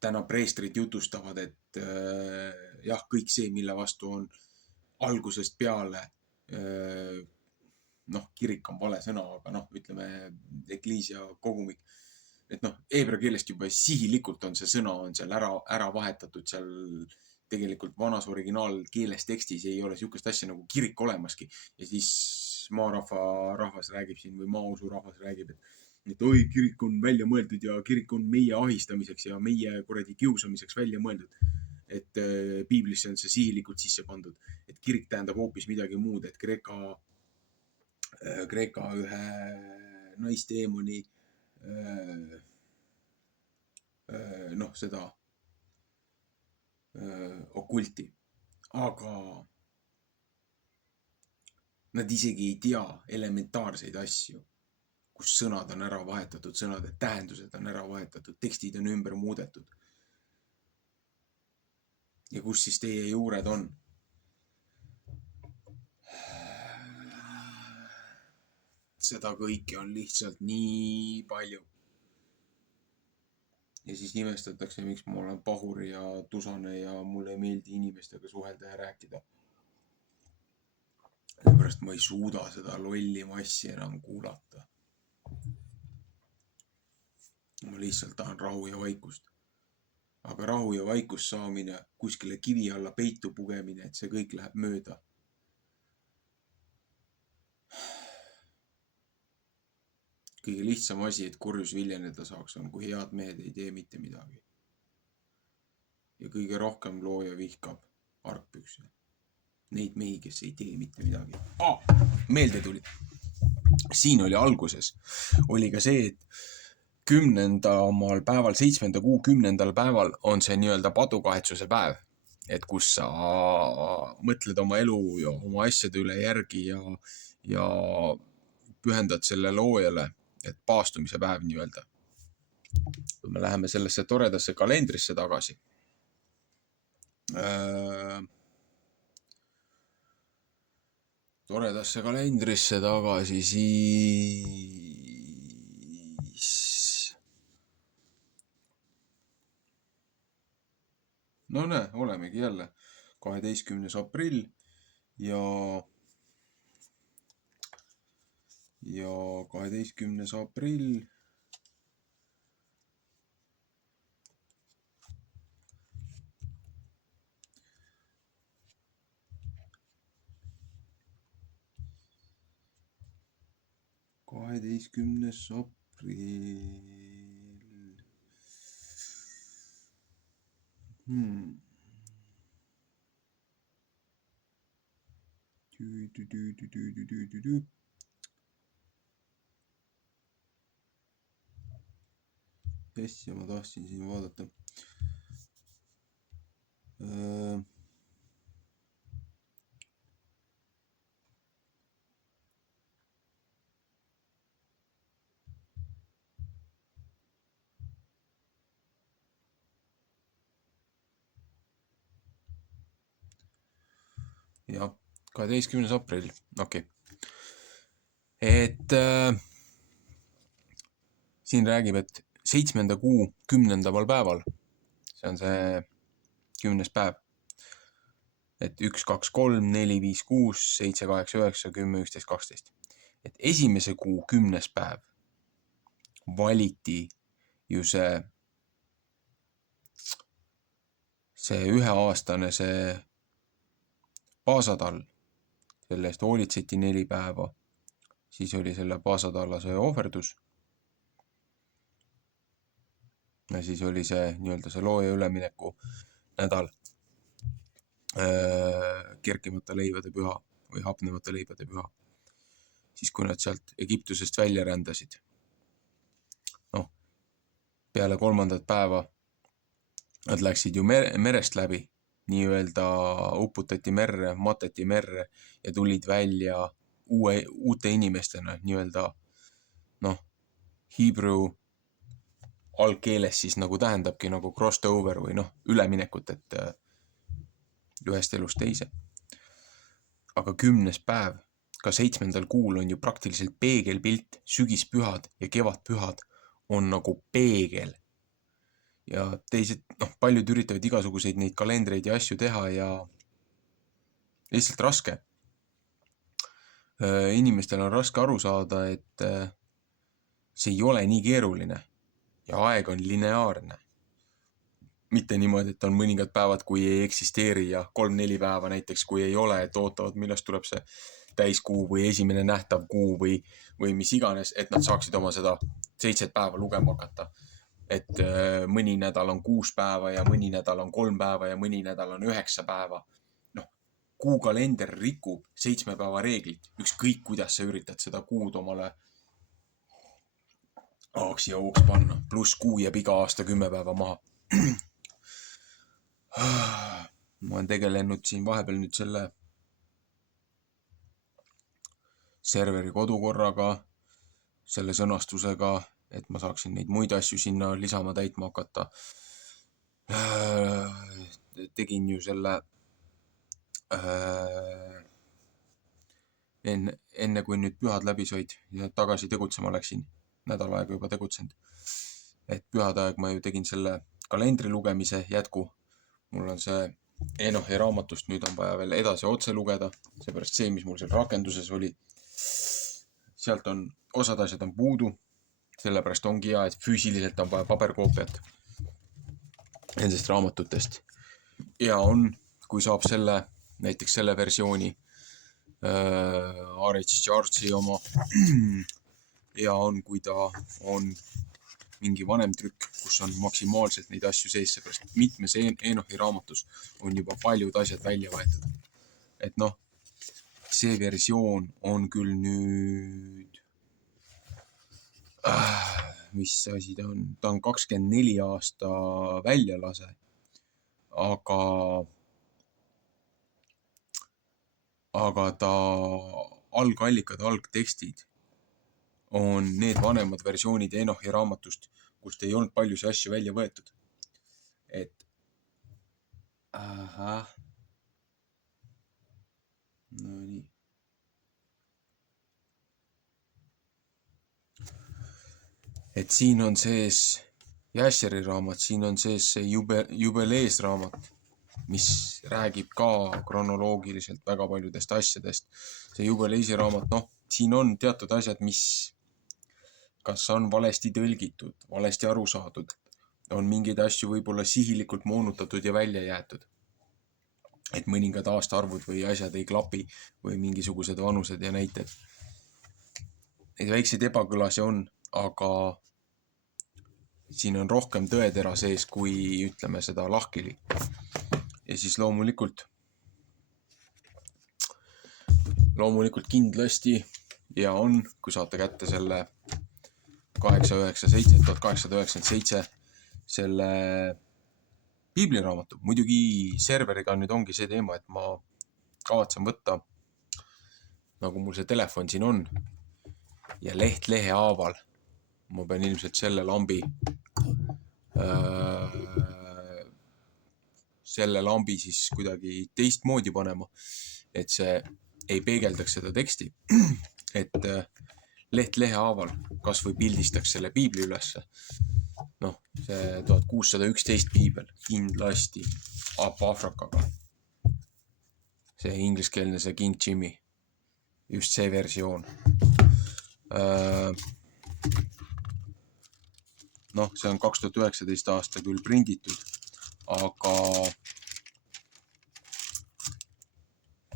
täna preestrid jutustavad, et jah, kõik see, mille vastu on algusest peale, kirik on vale sõna, aga ütleme, ekliisia kogumik, et heebrea keelest juba sihilikult on see sõna on seal ära vahetatud, seal tegelikult vanas originaalkeeles tekstis ei ole sihukest asja nagu kirik olemaski. Ja siis rahvas räägib siin või maausu rahvas räägib, et oi, kirik on välja mõeldud ja kirik on meie ahistamiseks ja meie kuradi kiusamiseks välja mõeldud. Et piiblisse on see sihilikult sisse pandud, et kirik tähendab hoopis midagi muud, et Kreeka ühe naisteemoni seda okulti, aga nad isegi ei tea elementaarseid asju, kus sõnad on ära vahetatud, sõnade tähendused on ära vahetatud, tekstid on ümber muudetud. Ja kus siis teie juured on? Seda kõike on lihtsalt nii palju. Ja siis imestatakse, miks ma olen pahur ja tusane ja mulle ei meeldi inimestega suhelda ja rääkida. Sellepärast ma ei suuda seda lolli massi enam kuulata. Ma lihtsalt tahan rahu ja vaikust. Aga rahu ja vaikust saamine, kuskile kivi alla peitu pugemine, et see kõik läheb mööda. Kõige lihtsam asi, et kurjus viljeneda saaks, on, kui head mehed ei tee mitte midagi. Ja kõige rohkem looja vihkab argpükse. Neid mehi, kes ei tee mitte midagi. Meelde tuli. Siin oli alguses. Oli ka see, et 10. päeval, 7. kuu 10. päeval on see nii-öelda padukahetsuse päev. Et kus sa mõtled oma elu ja oma asjade üle järgi ja pühendad selle loojale, et paastumise päev nii-öelda. Kui me läheme sellesse toredasse kalendrisse tagasi. Toredasse kalendrisse tagasi, siis... No näe, olemegi jälle 12. aprill ja 12. aprill ja ma tahtsin siin vaadata. Ja 12. aprill, okei. Et siin räägib, et 7. kuu 10. päeval, see on see 10. päev, et 1, 2, 3, 4, 5, 6, 7, 8, 9, 10, 11, 12. Et esimese kuu 10. päev valiti ju see üheaastane see paasatall, selle eest hoolitseti 4 päeva, siis oli selle paasatallase ohverdus. Ja siis oli see nii-öelda see looja ülemineku nädal, kerkimata leivade püha või hapnemata leivade püha. Siis kui nad sealt Egiptusest välja rändasid. Peale 3. päeva nad läksid ju merest läbi, nii-öelda uputati merre, mateti merre ja tulid välja uute inimestena, nii-öelda Hebrew algkeeles siis nagu tähendabki nagu crossed over või üleminekut, et ühest elust teise. Aga 10. päev, ka 7. kuul on ju praktiliselt peegelpilt, sügispühad ja kevadpühad on nagu peegel. ja teised, paljud üritavad igasuguseid neid kalendreid ja asju teha ja lihtsalt raske. Inimestel on raske aru saada, et see ei ole nii keeruline ja aeg on lineaarne. Mitte niimoodi, et on mõningad päevad, kui ei eksisteeri ja 3-4 päeva näiteks, kui ei ole, et ootavad, millest tuleb see täiskuu või esimene nähtav kuu või mis iganes, et nad saaksid oma seda 7 päeva lugema hakata. Et mõni nädal on 6 päeva ja mõni nädal on 3 päeva ja mõni nädal on 9 päeva. Kuukalender rikub 7 päeva reeglit, ükskõik kuidas sa üritad seda kuud omale aaks ja ooks panna, pluss kuu jääb iga aasta 10 päeva maha. Ma olen tegelenud siin vahepeal nüüd selle serveri kodukorraga, selle sõnastusega, et ma saaksin neid muid asju sinna lisama täitma hakata. Tegin ju selle enne kui nüüd pühad läbi said ja tagasi tegutsema läksin, nädal aega juba tegutsenud. Et pühade aeg ma ju tegin selle kalendri lugemise jätku. Mul on see Enochi raamatust, nüüd on vaja veel edasi otse lugeda, seepärast see, mis mul seal rakenduses oli. Sealt on, osad asjad on puudu, sellepärast ongi hea, et füüsiliselt on vaja paberkoopiat nendest raamatutest. Ja on, kui saab selle, näiteks selle versiooni, R.H. Charlesi oma, ja on, kui ta on mingi vanem trükk, kus on maksimaalselt neid asju sees, seepärast mitmes Enochi raamatus on juba paljud asjad välja võetud. Et see versioon on küll nüüd, mis asi ta on? Ta on 24 aasta väljalase, aga ta algallikad, algtekstid on need vanemad versioonid Enochi raamatust, kust ei olnud paljusid asju välja võetud. Et no nii. Et siin on sees Jasheri raamat, siin on sees see jubilees raamat, mis räägib ka kronoloogiliselt väga paljudest asjadest. See jubileesi raamat, siin on teatud asjad, mis kas on valesti tõlgitud, valesti aru saadud, on mingeid asju võib-olla sihilikult moonutatud ja välja jäetud. Et mõningad aastaarvud või asjad ei klapi või mingisugused vanused ja näited. Neid väikseid ebakõlasi on, aga siin on rohkem tõetera sees, kui ütleme seda lahkili. Ja siis loomulikult kindlasti ja on, kui saate kätte selle 1897 selle piibliraamatu. Muidugi serveriga nüüd ongi see teema, et ma kavatsen võtta, nagu mul see telefon siin on, ja leht lehe haaval. Ma pean ilmselt selle lambi siis kuidagi teistmoodi panema, et see ei peegeldaks seda teksti, et leht lehe haaval kas või pildistaks selle piibli ülesse. See 1611 piibel, kindlasti Apafrakaga. See ingliskeelne, see King Jimmy, just see versioon. See on 2019 aasta küll prinditud,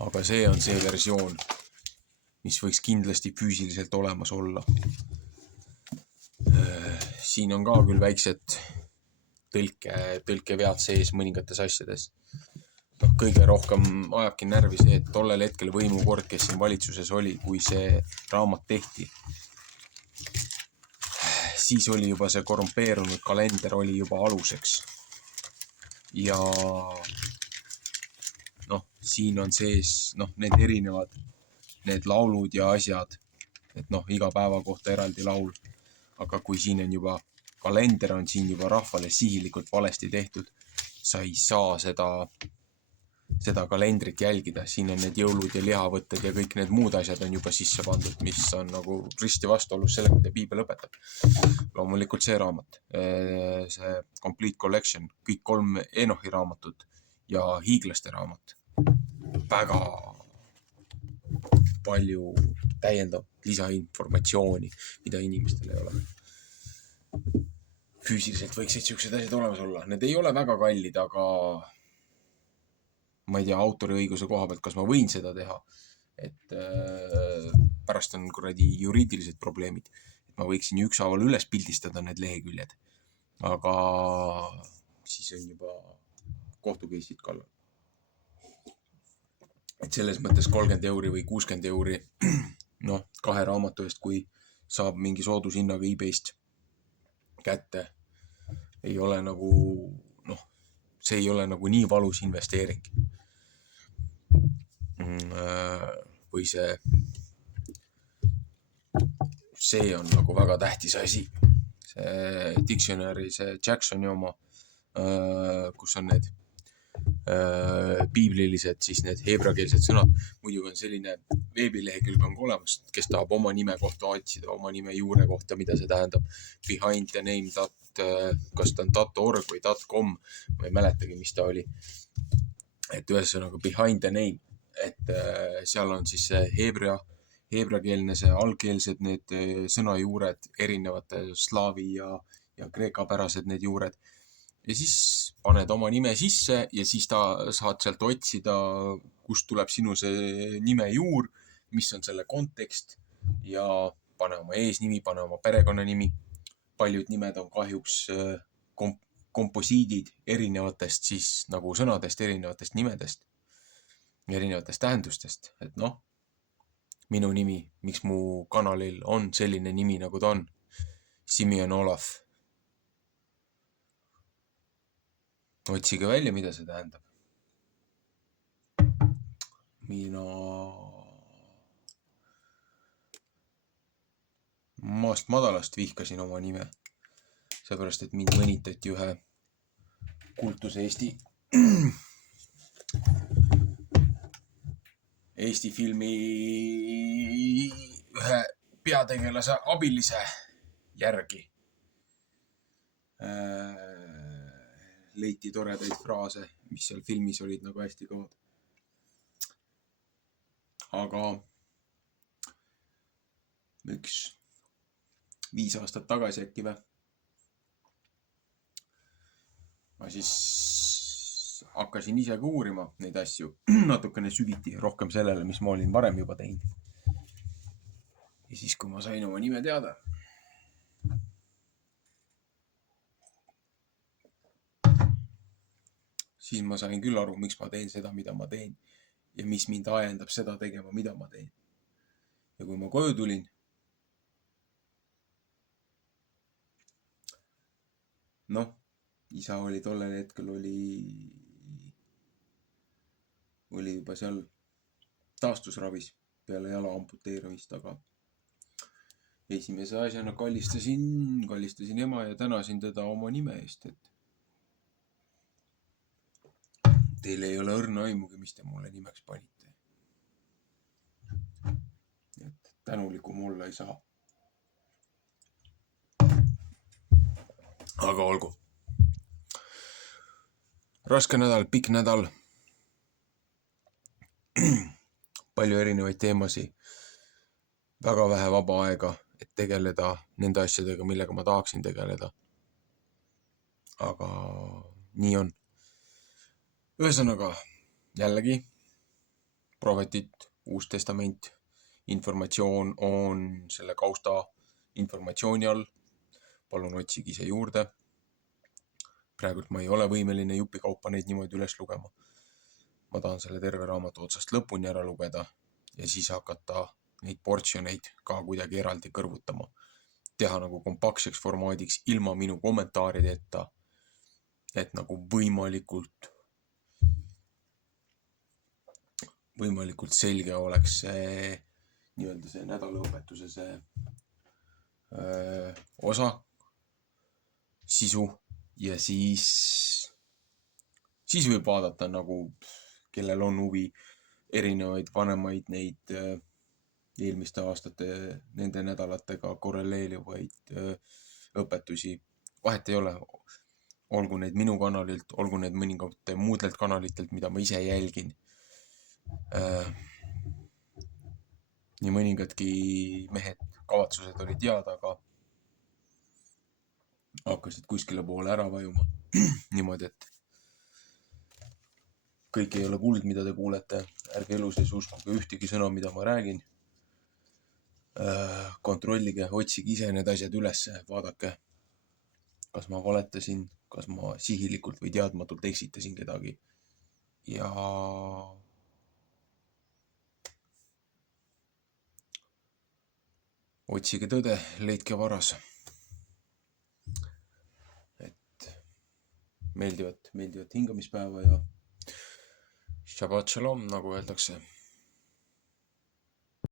aga see on see versioon, mis võiks kindlasti füüsiliselt olemas olla. Siin on ka küll väiksed tõlkevead sees mõningates asjades. Kõige rohkem ajabki närvi see, et tollel hetkel võimukord, kes siin valitsuses oli, kui see raamat tehti, siis oli juba see korrumpeerunud kalender oli juba aluseks. Ja siin on sees need erinevad, need laulud ja asjad, et iga päeva kohta eraldi laul. Aga kui siin on juba, kalender on siin juba rahvale sihilikult valesti tehtud, sa ei saa seda kalendrit jälgida, siin on need jõulud ja lihavõtted ja kõik need muud asjad on juba sisse pandud, mis on nagu risti vastuolus sellega, mida piibel õpetab. Loomulikult see raamat, see Complete Collection, kõik 3 Enochi raamatut ja hiiglaste raamat. Väga palju täiendav lisainformatsiooni, mida inimestel ei ole. Füüsiliselt võiksid siuksed asjad olemas olla. Need ei ole väga kallid, aga ma ei tea autoriõiguse koha pealt, kas ma võin seda teha. Et pärast on kuradi juriidilised probleemid. Et ma võiksin ükshaaval üles pildistada need leheküljed. Aga siis on juba kohtukeisid kallal. Et selles mõttes 30 € või 60 €, 2 raamatu eest, kui saab mingi soodushinnaga eBayst kätte, ei ole nagu, see ei ole nagu nii valus investeering. Või see on nagu väga tähtis asi. See Dictionary, see Jacksoni oma, kus on need piiblilised, siis need heebrakeelsed sõnad. Muidu on selline veebilehekülg on olemas, kes tahab oma nime kohta otsida, oma nime juure kohta, mida see tähendab. Behind the name kas ta on .org või .com, ma ei mäletagi, mis ta oli. Et ühesõnaga behind the name, et seal on siis see heebrakeelne, see algkeelsed need sõnajuured, erinevate slaavi ja kreekapärased need juured. Ja siis paned oma nime sisse ja siis saad sealt otsida, kust tuleb sinu see nime juur, mis on selle kontekst ja pane oma eesnimi, pane oma perekonnanimi. Paljud nimed on kahjuks komposiidid erinevatest siis nagu sõnadest, erinevatest nimedest, erinevatest tähendustest. Et minu nimi, miks mu kanalil on selline nimi, nagu ta on, Simeon Olaf. Otsige välja, mida see tähendab. Mina maast madalast vihkasin oma nime, seepärast, et mind mõnitati ühe kultuse Eesti filmi ühe peategelase abilise järgi. Leiti toredaid fraase, mis seal filmis olid nagu hästi kõvad. Aga 5 aastat tagasi äkki või? Ma siis hakkasin ise ka uurima neid asju natukene süviti, rohkem sellele, mis ma olin varem juba teinud. Ja siis, kui ma sain oma nime teada, siis ma sain küll aru, miks ma teen seda, mida ma teen ja mis mind ajendab seda tegema, mida ma teen. Ja kui ma koju tulin, isa oli tollel hetkel oli juba seal taastusravis peale jala amputeerimist, aga esimese asjana kallistasin ema ja tänasin teda oma nime eest, et teil ei ole õrna aimugi, mis te mulle nimeks panite. Et tänulikum olla ei saa. Aga olgu. Raske nädal, pikk nädal. Palju erinevaid teemasid. Väga vähe vaba aega, et tegeleda nende asjadega, millega ma tahaksin tegeleda. Aga nii on. Ühesõnaga, jällegi, prohvetit, Uus Testament, informatsioon on selle kausta informatsiooni all. Palun otsigi see juurde. Praegult ma ei ole võimeline jupikaupa neid niimoodi üles lugema. Ma tahan selle terve raamatu otsast lõpuni ära lugeda ja siis hakata neid portsjoneid ka kuidagi eraldi kõrvutama. Teha nagu kompaktseks formaadiks ilma minu kommentaarideta, et nagu võimalikult selge oleks see nii-öelda see nädalaõpetuse see osa, sisu ja siis võib vaadata nagu kellel on huvi erinevaid vanemaid neid eelmiste aastate nende nädalatega korreleerivaid õpetusi. Vahet ei ole, olgu need minu kanalilt, olgu need mõningate muudelt kanalitelt, mida ma ise jälgin. Nii mõningadki mehed kavatsused olid teada, aga hakkasid kuskile poole ära vajuma. Niimoodi, et kõik ei ole kuld, mida te kuulete. Ärge elu sees uskuge ühtegi sõna, mida ma räägin. Kontrollige, otsige ise need asjad ülesse, vaadake, kas ma valetasin, kas ma sihilikult või teadmatult eksitasin kedagi. Ja otsige tõde, leidke varas. Et meeldivat hingamispäeva ja Shabbat shalom, nagu öeldakse.